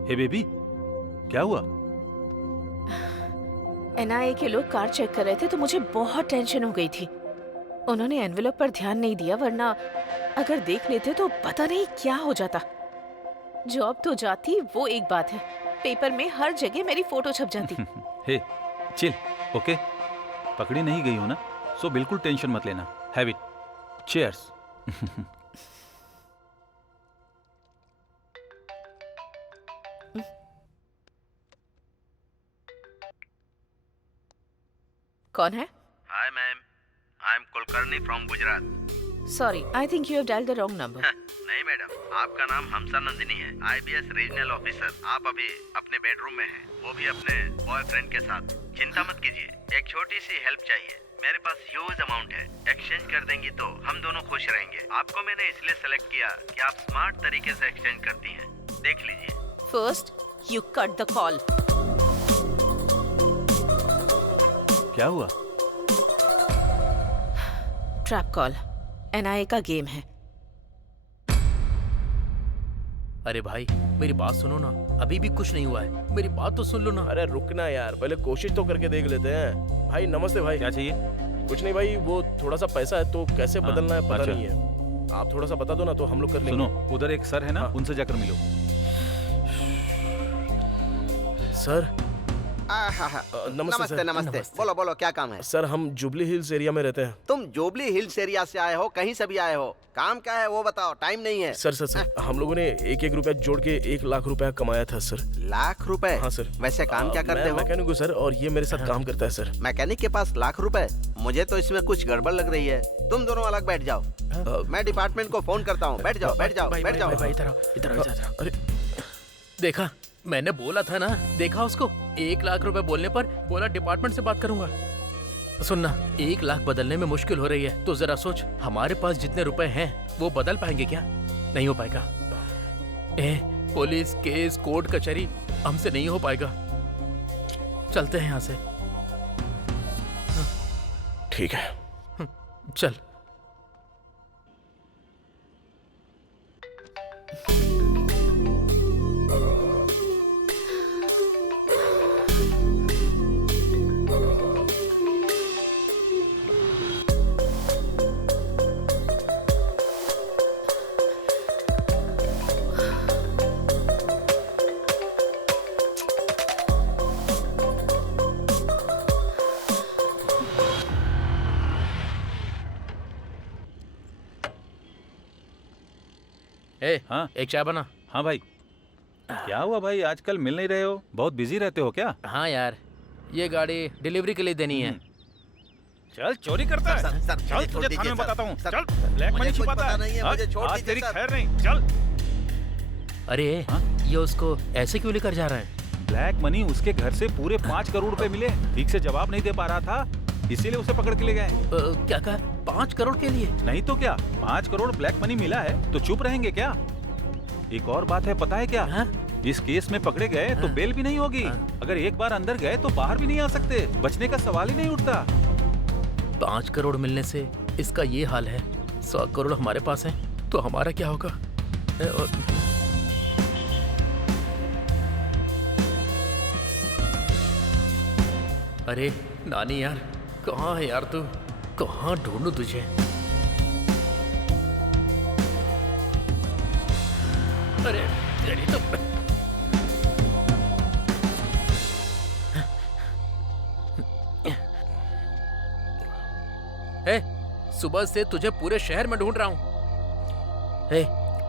हे बेबी, क्या हुआ? एनआईए के लोग कार चेक कर रहे थे तो मुझे बहुत टेंशन हो गई थी। उन्होंने एनवेलप पर ध्यान नहीं दिया, वरना अगर देख लेते तो पता नहीं क्या हो जाता। जॉब तो जाती वो एक बात है, पेपर में हर जगह मेरी फोटो छप जाती। हे चिल, ओके? पकड़ी नहीं गई हो ना, सो बिल्कुल टेंशन मत लेना। Have it. चीयर्स। कौन है? Hi ma'am, I am Kulkarni from Gujarat. Sorry, I think you have dialled the wrong number. नहीं मैडम, आपका नाम हमसा नंदिनी है, आईबीएस रीजनल ऑफिसर। आप अभी अपने बेडरूम में हैं, वो भी अपने बॉयफ्रेंड के साथ। चिंता मत कीजिए, एक छोटी सी हेल्प चाहिए। मेरे पास ह्यूज अमाउंट है, एक्सचेंज कर देंगी तो हम दोनों खुश रहेंगे। आपको मैंने इसलिए सेलेक्ट किया कि आप स्मार्ट तरीके से एक्सचेंज करती हैं। देख लीजिए। First you cut the call. क्या हुआ? ट्रैप कॉल, एनआईए का गेम है। अरे भाई मेरी बात सुनो ना, अभी भी कुछ नहीं हुआ है, मेरी बात तो सुन लो ना। अरे रुकना यार, पहले कोशिश तो करके देख लेते हैं। भाई नमस्ते भाई। क्या चाहिए? कुछ नहीं भाई, वो थोड़ा सा पैसा है तो कैसे बदलना है पता अच्छा। नहीं है। आप थोड़ा सा बता दो ना तो हम लोग कर लेंगे। सुनो, उधर एक सर है ना, उनसे जाकर मिलो। सर नमस्ते नमस्ते। बोलो बोलो, क्या काम है? सर हम जुबली हिल्स एरिया में रहते हैं। तुम जुबली हिल्स एरिया से आए हो, कहीं से भी आए हो, काम क्या है वो बताओ, टाइम नहीं है। सर हम लोगों ने एक एक रुपया जोड़ के 1 लाख रुपया कमाया था सर। लाख रुपए? हाँ सर। वैसे काम क्या करते हो? मैकेनिक हूँ सर, और ये मेरे साथ काम करता है सर। मैकेनिक के पास लाख रुपए? मुझे तो इसमें कुछ गड़बड़ लग रही है। तुम दोनों अलग बैठ जाओ, मैं डिपार्टमेंट को फोन करता हूँ। बैठ जाओ बैठ जाओ बैठ जाओ। इधर अरे देखा, मैंने बोला था ना, देखा उसको। 1 लाख रुपए बोलने पर बोला डिपार्टमेंट से बात करूंगा। सुनना, 1 लाख बदलने में मुश्किल हो रही है, तो जरा सोच, हमारे पास जितने रुपए हैं वो बदल पाएंगे क्या? नहीं हो पाएगा। पुलिस केस कोर्ट कचहरी हमसे नहीं हो पाएगा। चलते हैं यहाँ से। ठीक है चल। हाँ एक चाय बना। हाँ भाई। क्या हुआ भाई, आजकल मिल नहीं रहे हो, बहुत बिजी रहते हो क्या? हाँ यार, ये गाड़ी डिलीवरी के लिए देनी है। चल चोरी करता है। सर, चल तुझे थाने में बताता हूँ। चल, ब्लैक मुझे मनी कुछ छिपाता पता नहीं है, मुझे छोड़ आज दीजिए तेरी सर। खैर नहीं। चल। अरे ये उसको ऐसे क्यों लेकर जा रहा है? ब्लैक मनी उसके घर से पूरे 5 करोड़ रुपए मिले, ठीक से जवाब नहीं दे पा रहा था, इसीलिए उसे पकड़ के ले गए। क्या कहा? 5 करोड़ के लिए? नहीं तो क्या, 5 करोड़ ब्लैक मनी मिला है तो चुप रहेंगे क्या? एक और बात है, पता है क्या? इस केस में पकड़े गए तो बेल भी नहीं होगी। अगर एक बार अंदर गए तो बाहर भी नहीं आ सकते, बचने का सवाल ही नहीं उठता। 5 करोड़ मिलने से इसका ये हाल है, 100 करोड़ हमारे पास है तो हमारा क्या होगा? अरे नानी यार, कहाँ है यार तू? कहाँ ढूंढूं तुझे? अरे तेरी तो सुबह से तुझे पूरे शहर में ढूंढ रहा हूँ।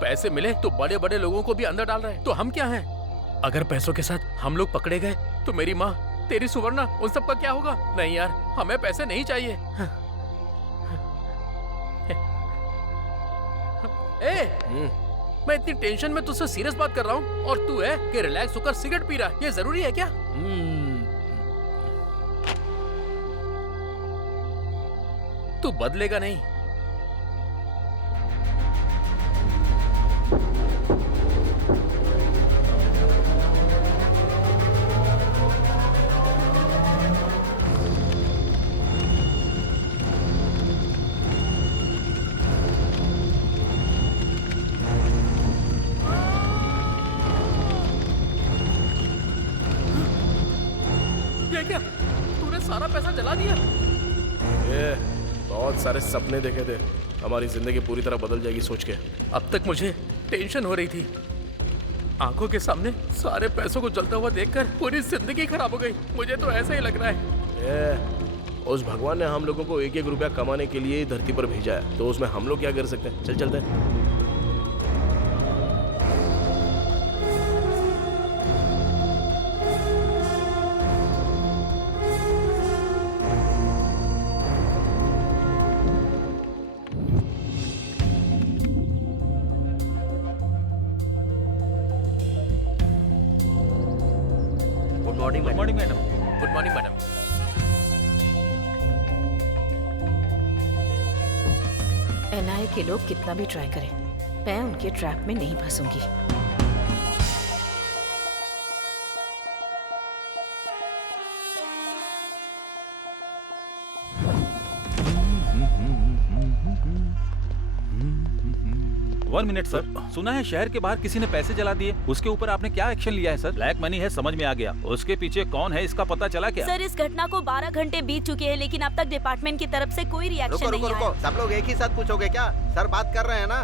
पैसे मिले तो बड़े बड़े लोगों को भी अंदर डाल रहे हैं, तो हम क्या हैं? अगर पैसों के साथ हम लोग पकड़े गए तो मेरी माँ, तेरी सुवर्णा, उन सब का क्या होगा? नहीं यार, हमें पैसे नहीं चाहिए। मैं इतनी टेंशन में तुझसे सीरियस बात कर रहा हूँ और तू है कि रिलैक्स होकर सिगरेट पी रहा है। ये जरूरी है क्या? तू बदलेगा नहीं। ये क्या? सारे सपने देखे थे, हमारी जिंदगी पूरी तरह बदल जाएगी सोच के। अब तक मुझे टेंशन हो रही थी, आंखों के सामने सारे पैसों को जलता हुआ देखकर पूरी जिंदगी खराब हो गई। मुझे तो ऐसा ही लग रहा है। उस भगवान ने हम लोगों को एक एक रुपया कमाने के लिए धरती पर भेजा है, तो उसमें हम लोग क्या कर सकते हैं? चल चलते हैं। Good morning madam. Good morning madam. NIA के लोग कितना भी ट्राई करें, मैं उनके ट्रैप में नहीं फंसूंगी। वन मिनट सर, सुना है शहर के बाहर किसी ने पैसे जला दिए, उसके ऊपर आपने क्या एक्शन लिया है सर? ब्लैक मनी है, समझ में आ गया, उसके पीछे कौन है इसका पता चला क्या? सर, इस घटना को 12 घंटे बीत चुके हैं, लेकिन अब तक डिपार्टमेंट की तरफ से कोई रिएक्शन नहीं आया। सब लोग एक ही साथ पूछोगे क्या? सर बात कर रहे हैं ना।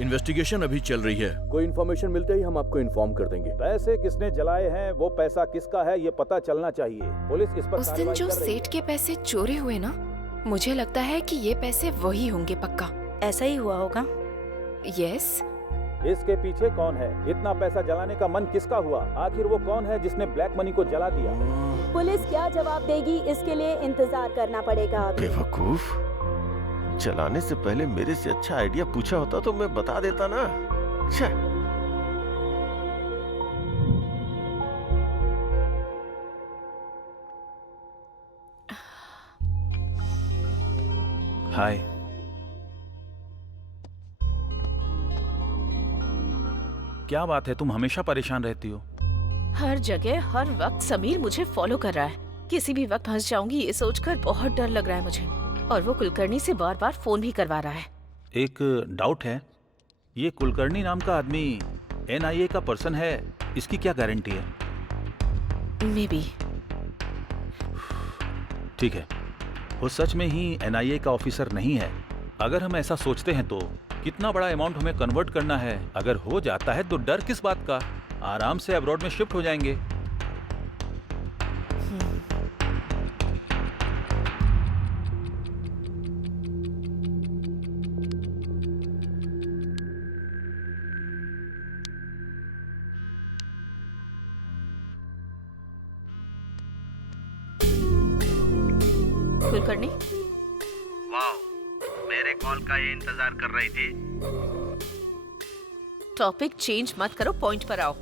इन्वेस्टिगेशन अभी चल रही है, कोई इन्फॉर्मेशन मिलते ही हम आपको इन्फॉर्म कर देंगे। पैसे किसने जलाए हैं, वो पैसा किसका है, ये पता चलना चाहिए। पुलिस इस पर उस दिन जो सेठ के पैसे चोरी हुए ना, मुझे लगता है कि ये पैसे वही होंगे पक्का। ऐसा ही हुआ होगा। यस। इसके पीछे कौन है? इतना पैसा जलाने का मन किसका हुआ? आखिर वो कौन है जिसने ब्लैक मनी को जला दिया? पुलिस क्या जवाब देगी, इसके लिए इंतजार करना पड़ेगा। बेवकूफ, चलाने से पहले मेरे से अच्छा आइडिया पूछा होता तो मैं बता देता ना। हाय। क्या बात है, तुम हमेशा परेशान रहती हो? हर जगह हर वक्त समीर मुझे फॉलो कर रहा है। किसी भी वक्त फंस जाऊंगी ये सोचकर बहुत डर लग रहा है मुझे। और वो कुलकर्णी से बार बार फोन भी करवा रहा है। एक डाउट है, ये कुलकर्णी नाम का आदमी एनआईए का पर्सन है, इसकी क्या गारंटी है? May be. ठीक है, वो सच में ही एनआईए का ऑफिसर नहीं है। अगर हम ऐसा सोचते हैं तो कितना बड़ा अमाउंट हमें कन्वर्ट करना है। अगर हो जाता है तो डर किस बात का, आराम से अब्रॉड में शिफ्ट हो जाएंगे। कुलकर्णी, वाह, मेरे कॉल का ये इंतजार कर रही थी। टॉपिक चेंज मत करो, पॉइंट पर आओ।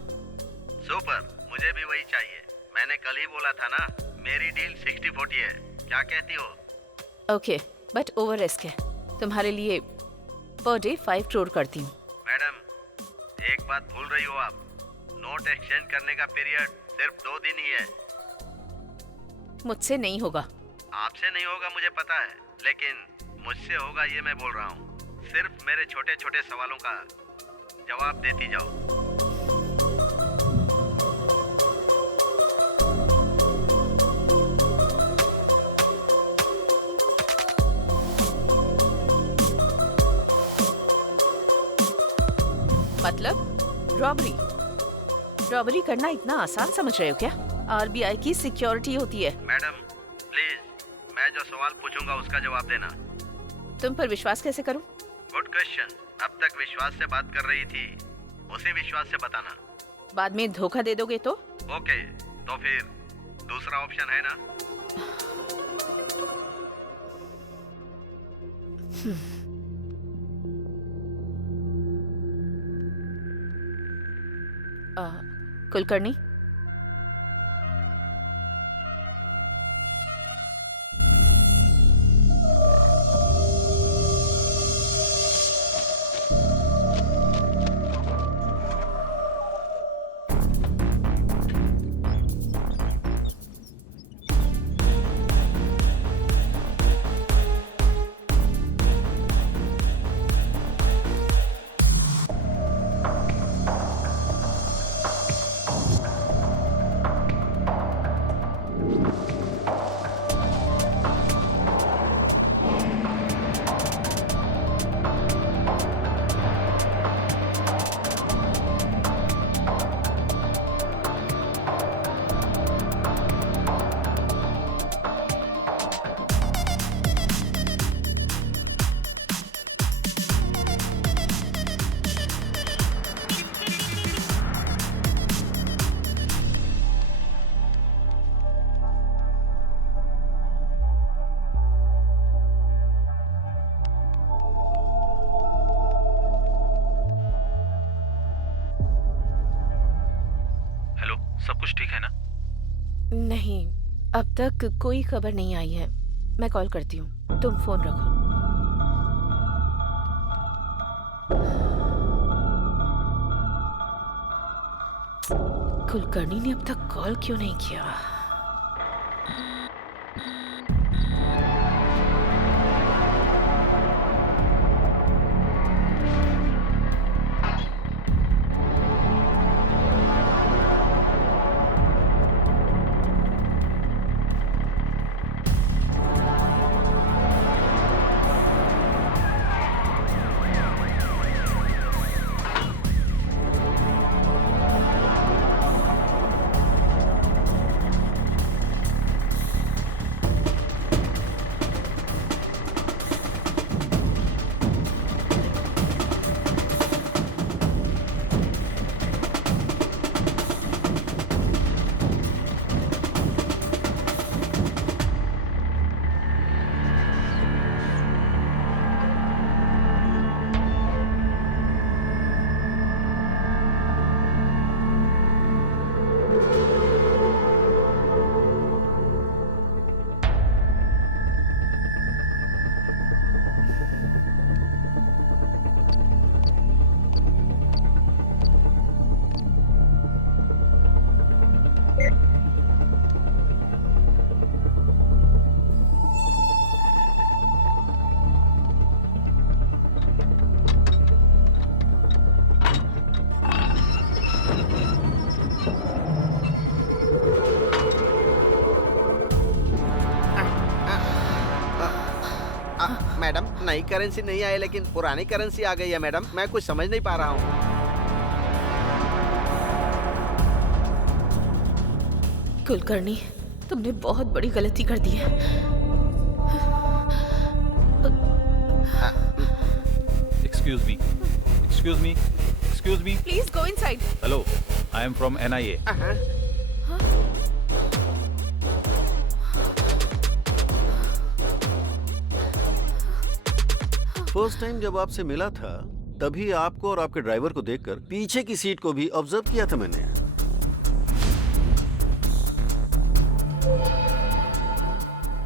सुपर, मुझे भी वही चाहिए। मैंने कल ही बोला था ना, मेरी डील 60-40 है। क्या कहती हो? ओके, बट ओवर रिस्क है। तुम्हारे लिए पर डे 5 करोड़ करती हूँ। मैडम, एक बात भूल रही हो आप, नोट एक्सचेंज करने का पीरियड सिर्फ 2 दिन ही है। मुझसे नहीं होगा। आपसे नहीं होगा मुझे पता है, लेकिन मुझसे होगा ये मैं बोल रहा हूँ। सिर्फ मेरे छोटे छोटे सवालों का जवाब देती जाओ। मतलब रॉबरी करना इतना आसान समझ रहे हो क्या? आरबीआई की सिक्योरिटी होती है। मैडम प्लीज, मैं जो सवाल पूछूंगा उसका जवाब देना। तुम पर विश्वास कैसे करूं? Good question. अब तक विश्वास से बात कर रही थी, उसी विश्वास से बताना। बाद में धोखा दे दोगे तो? ओके, तो फिर दूसरा ऑप्शन है ना? कुलकर्णी, सब कुछ ठीक है ना? नहीं, अब तक कोई खबर नहीं आई है। मैं कॉल करती हूँ, तुम फोन रखो। कुलकर्णी ने अब तक कॉल क्यों नहीं किया? मैडम, नई करेंसी नहीं आई लेकिन पुरानी करेंसी आ गई है मैडम। मैं कुछ समझ नहीं पा रहा हूँ। कुलकर्णी, तुमने बहुत बड़ी गलती कर दी है। Excuse me, excuse me, excuse me. Please go inside. Hello, I am from NIA। First time जब आपसे मिला था तभी आपको और आपके ड्राइवर को देखकर पीछे की सीट को भी ऑब्जर्व किया था मैंने।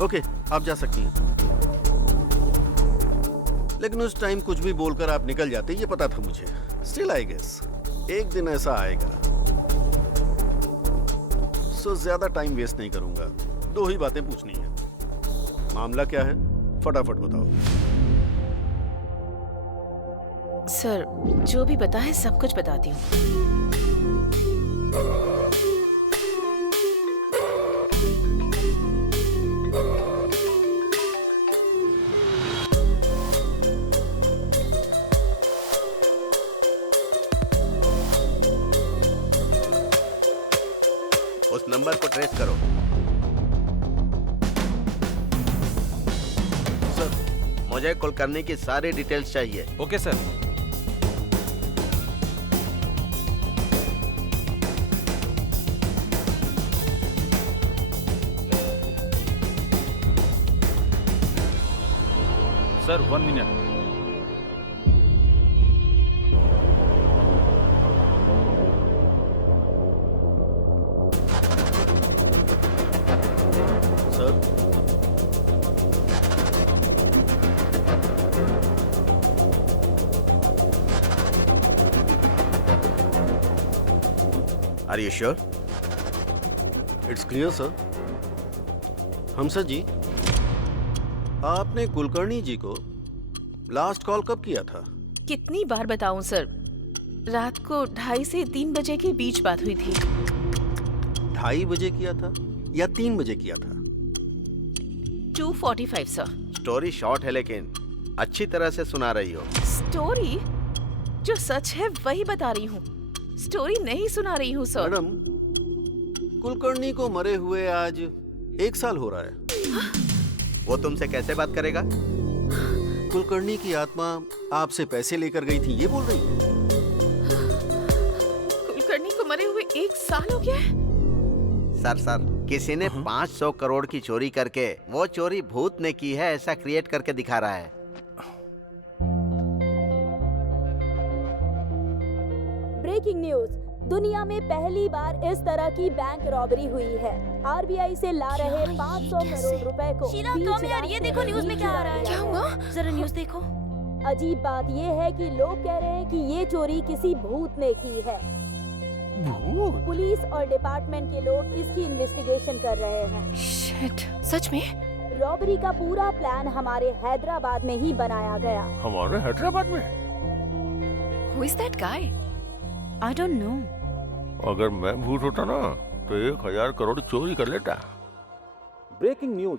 ओके, आप जा सकती हैं। लेकिन उस टाइम कुछ भी बोलकर आप निकल जाते, ये पता था मुझे। स्टिल आई गेस एक दिन ऐसा आएगा। सो ज्यादा टाइम वेस्ट नहीं करूंगा, 2 ही बातें पूछनी है। मामला क्या है, फटाफट बताओ। सर, जो भी पता है सब कुछ बताती हूँ। उस नंबर को ट्रेस करो। सर, मुझे कुलकर्णी की सारी डिटेल्स चाहिए। Okay sir. Sir 1 minute. Sir, are you sure? It's clear sir. हमसर जी, आपने कुलकर्णी जी को लास्ट कॉल कब किया था? कितनी बार बताऊं सर, रात को 2:30 से 3 बजे के बीच बात हुई थी। 2:30 बजे किया था या 3 बजे किया था? 2:45 सर। स्टोरी शॉर्ट है लेकिन अच्छी तरह से सुना रही हो। स्टोरी जो सच है वही बता रही हूँ, स्टोरी नहीं सुना रही हूँ सर। मैडम, कुलकर्णी को मरे हुए आज 1 साल हो रहा है। वो तुमसे कैसे बात करेगा? कुलकर्णी की आत्मा आपसे पैसे लेकर गई थी, ये बोल रही है। कुलकर्णी को मरे हुए 1 साल हो गया है। सर, किसी ने 500 करोड़ की चोरी करके वो चोरी भूत ने की है ऐसा क्रिएट करके दिखा रहा है। ब्रेकिंग न्यूज, दुनिया में पहली बार इस तरह की बैंक रॉबरी हुई है। आरबीआई से ला रहे 500 करोड़ रुपए को शीला, बीच कम यार, रास्ते ये देखो में न्यूज़ में क्या आ रहा है। चुरा क्या लिया हुआ? गया। जरा न्यूज़ देखो। अजीब बात ये है कि लोग कह रहे हैं कि ये चोरी किसी भूत ने की है। भूत? पुलिस और डिपार्टमेंट के लोग इसकी इन्वेस्टिगेशन कर रहे हैं। शिट, सच में? रॉबरी का पूरा प्लान हमारे हैदराबाद में ही बनाया गया। हमारे हैदराबाद में? Who is that guy? I don't know. अगर मैं भूत होता ना तो 1000 करोड़ चोरी कर लेता। ब्रेकिंग न्यूज,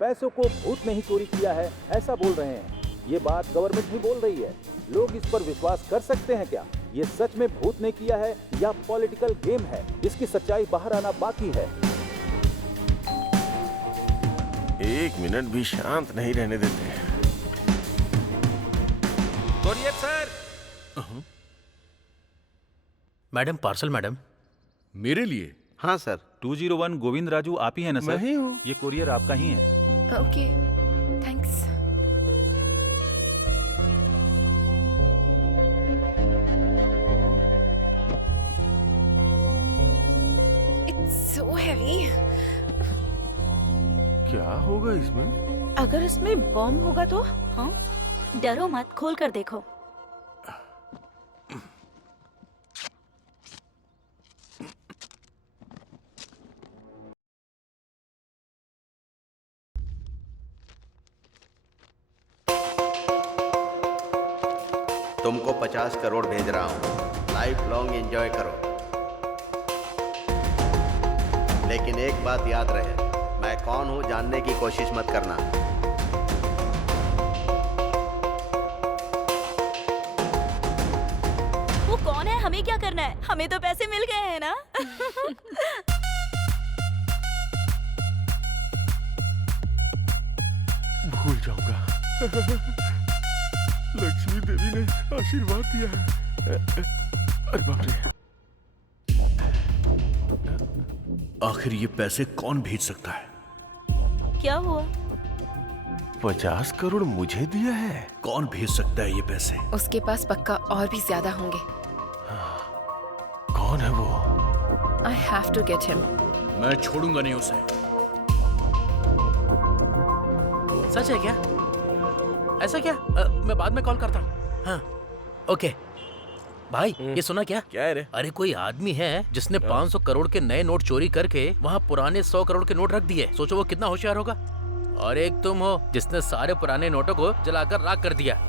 पैसों को भूत ने ही चोरी किया है ऐसा बोल रहे हैं। ये बात गवर्नमेंट ही बोल रही है। लोग इस पर विश्वास कर सकते हैं क्या? ये सच में भूत ने किया है या पॉलिटिकल गेम है? इसकी सच्चाई बाहर आना बाकी है। 1 मिनट भी शांत नहीं रहने देते। Courier sir. Madam, parcel madam. मेरे लिए? हाँ सर। 201 गोविंद राजू आप ही है ना सर? मैं ही हूँ। ये कोरियर आपका ही है। Okay, thanks. It's so heavy. क्या होगा इसमें? अगर इसमें बॉम्ब होगा तो? हाँ, डरो मत, खोल कर देखो। तुमको 50 करोड़ भेज रहा हूँ, लाइफ लॉन्ग एंजॉय करो। लेकिन एक बात याद रहे, मैं कौन हूँ जानने की कोशिश मत करना। वो कौन है, हमें क्या करना है? हमें तो पैसे मिल गए हैं ना। भूल जाऊंगा। लक्ष्मी देवी ने आशीर्वाद दिया है। अरे बाप रे। आखिर ये पैसे कौन भेज सकता है? क्या हुआ? 50 करोड़ मुझे दिया है? कौन भेज सकता है ये पैसे? उसके पास पक्का और भी ज्यादा होंगे। कौन है वो? I have to get him. मैं छोड़ूंगा नहीं उसे। सच है क्या? ऐसा क्या? मैं बाद में कॉल करता हूँ। हाँ, ओके। भाई, ये सुना क्या? क्या है रे? अरे कोई आदमी है जिसने 500 करोड़ के नए नोट चोरी करके वहाँ पुराने 100 करोड़ के नोट रख दिए। सोचो वो कितना होशियार होगा। और एक तुम हो जिसने सारे पुराने नोटों को जलाकर राख कर दिया।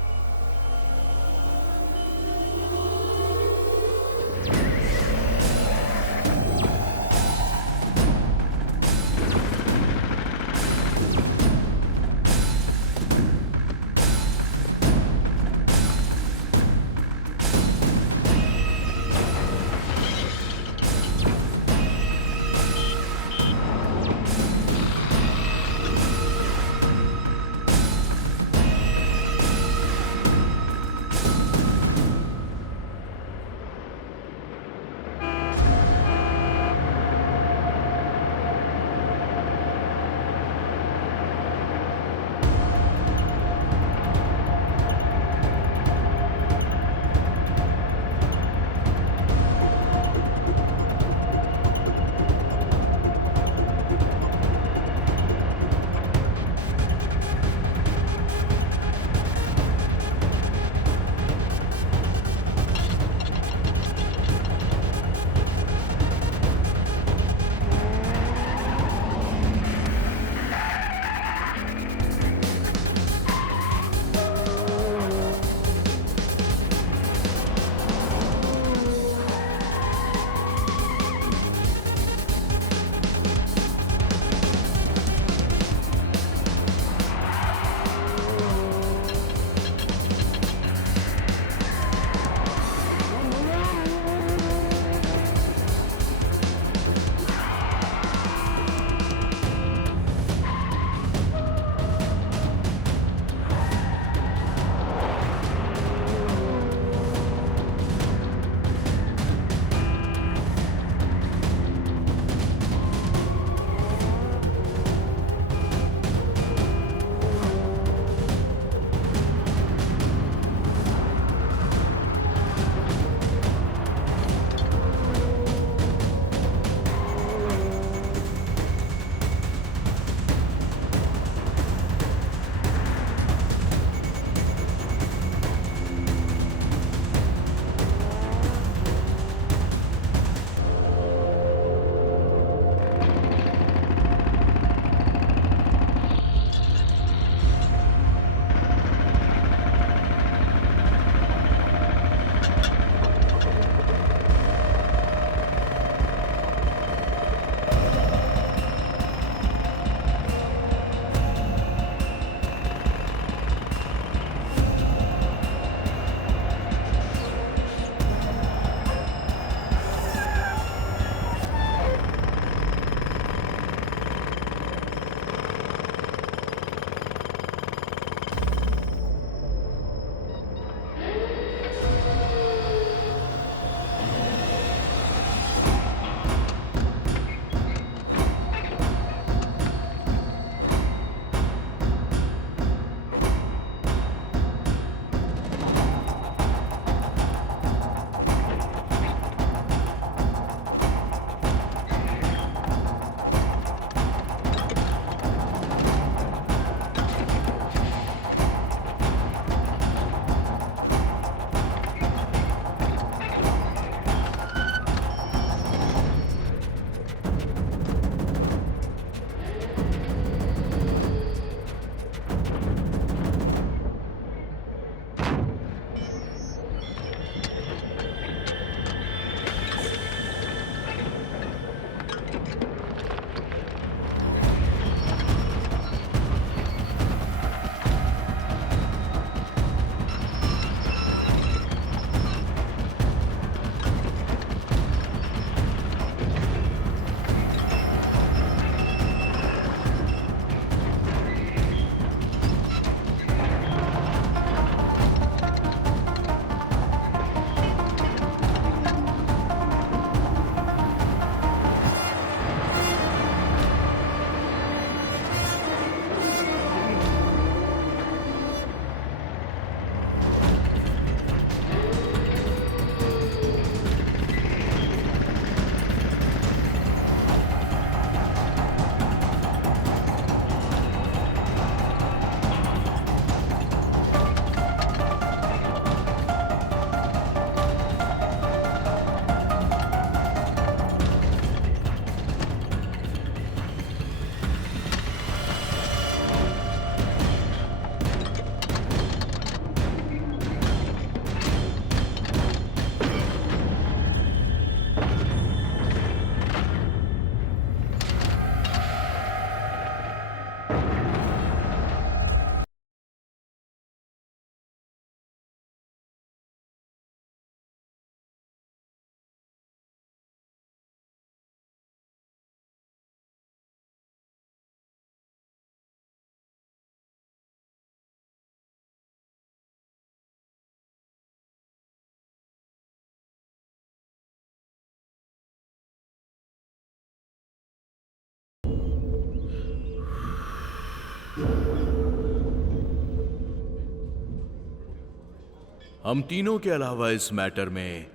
हम तीनों के अलावा इस मैटर में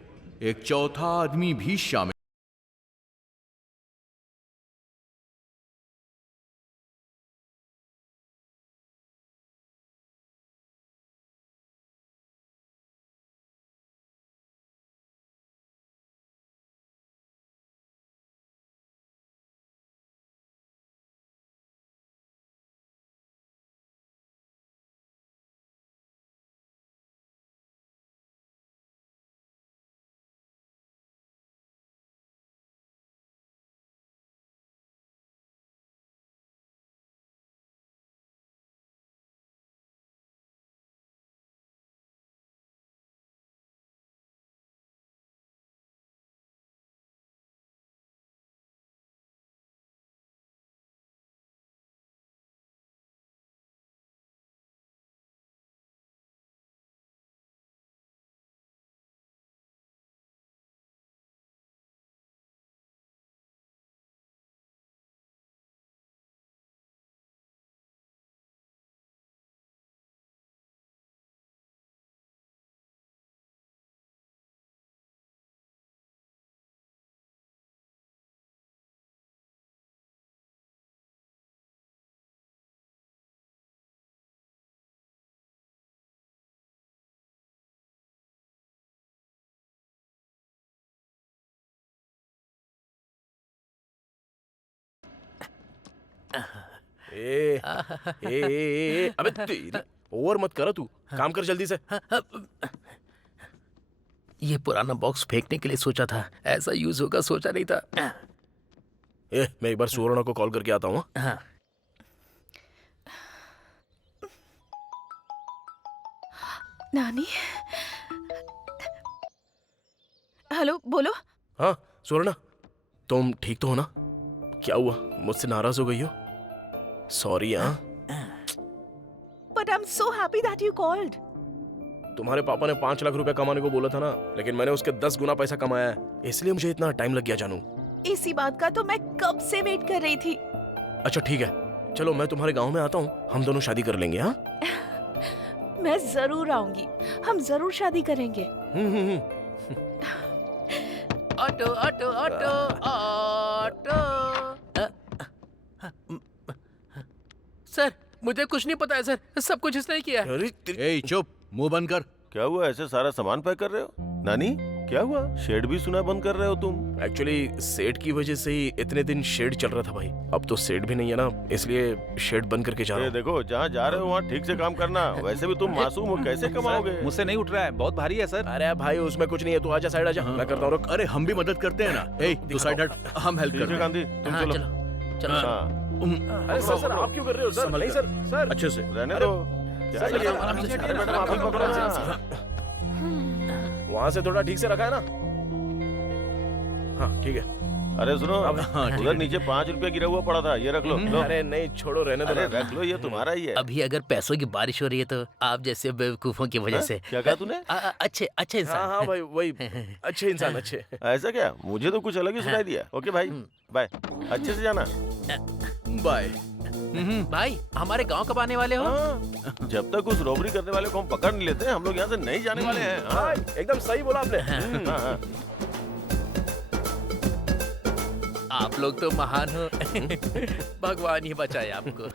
एक चौथा आदमी भी शामिल। अबे तेरी ओवर मत करो तू, काम कर जल्दी से। ये पुराना बॉक्स फेंकने के लिए सोचा था, ऐसा यूज होगा सोचा नहीं था। मैं एक बार सुवर्णा को कॉल करके आता हूँ। हाँ। नानी, हेलो, बोलो। हाँ सुवर्णा, तुम ठीक तो हो ना? क्या हुआ, मुझसे नाराज हो गई हो? सॉरी। हाँ, but I am so happy that you called. तुम्हारे पापा ने 5 लाख रुपए कमाने को बोला था ना, लेकिन मैंने उसके 10 गुना पैसा कमाया है, इसलिए मुझे इतना टाइम लग गया जानू। इसी बात का तो मैं कब से वेट कर रही थी। अच्छा ठीक है, चलो मैं तुम्हारे गांव में आता हूँ, हम दोनों शादी कर लेंगे। हाँ मैं जरूर आऊंगी, हम जरूर शादी करेंगे। Auto auto auto auto. Sir मुझे कुछ नहीं पता है सर, सब कुछ इसने ही किया है। ए चुप, मुंह बंद कर। क्या हुआ, ऐसे सारा सामान पैक कर रहे हो? नानी क्या हुआ, शेड भी सुना बंद कर रहे हो तुम? एक्चुअली सेट की वजह से ही इतने दिन शेड चल रहा था भाई, अब तो सेट भी नहीं है ना, इसलिए शेड बंद करके जा रहा हूँ। देखो जहाँ जा रहे हो वहाँ ठीक से काम करना, वैसे भी तुम मासूम हो, कैसे कमाओगे? मुझसे नहीं उठ रहा है, बहुत भारी है सर। अरे भाई उसमें कुछ नहीं है, तू आजा साइड आजा, मैं करता हूँ। अरे हम भी मदद करते हैं ना। ए तू साइड हट, हम हेल्प करते हैं। गांधी तुम चलो। अरे सर आप क्यों कर रहे हो सर? नहीं सर, सर अच्छे से रहने दो। वहाँ से थोड़ा ठीक से रखा है ना? हाँ ठीक है। अरे सुनो, उधर नीचे 5 रुपया गिरा हुआ पड़ा था, ये रख लो। अरे नहीं छोड़ो, रहने दो। रख लो, ये तुम्हारा ही है। अभी अगर पैसों की बारिश हो रही है तो आप जैसे बेवकूफों की वजह से। क्या कहा तूने? अच्छे अच्छे इंसान। हाँ भाई वही, अच्छे इंसान अच्छे। ऐसा क्या, मुझे तो कुछ अलग ही सुनाई दिया। ओके भाई बाय, अच्छे से जाना। बाय। भाई हमारे गांव कब आने वाले हो? जब तक उस रॉबरी करने वाले को हम पकड़ नहीं लेते, हम लोग यहाँ से नहीं जाने वाले हैं। हाँ एकदम सही बोला आपने। आप लोग तो महान हो। भगवान ही बचाए आपको।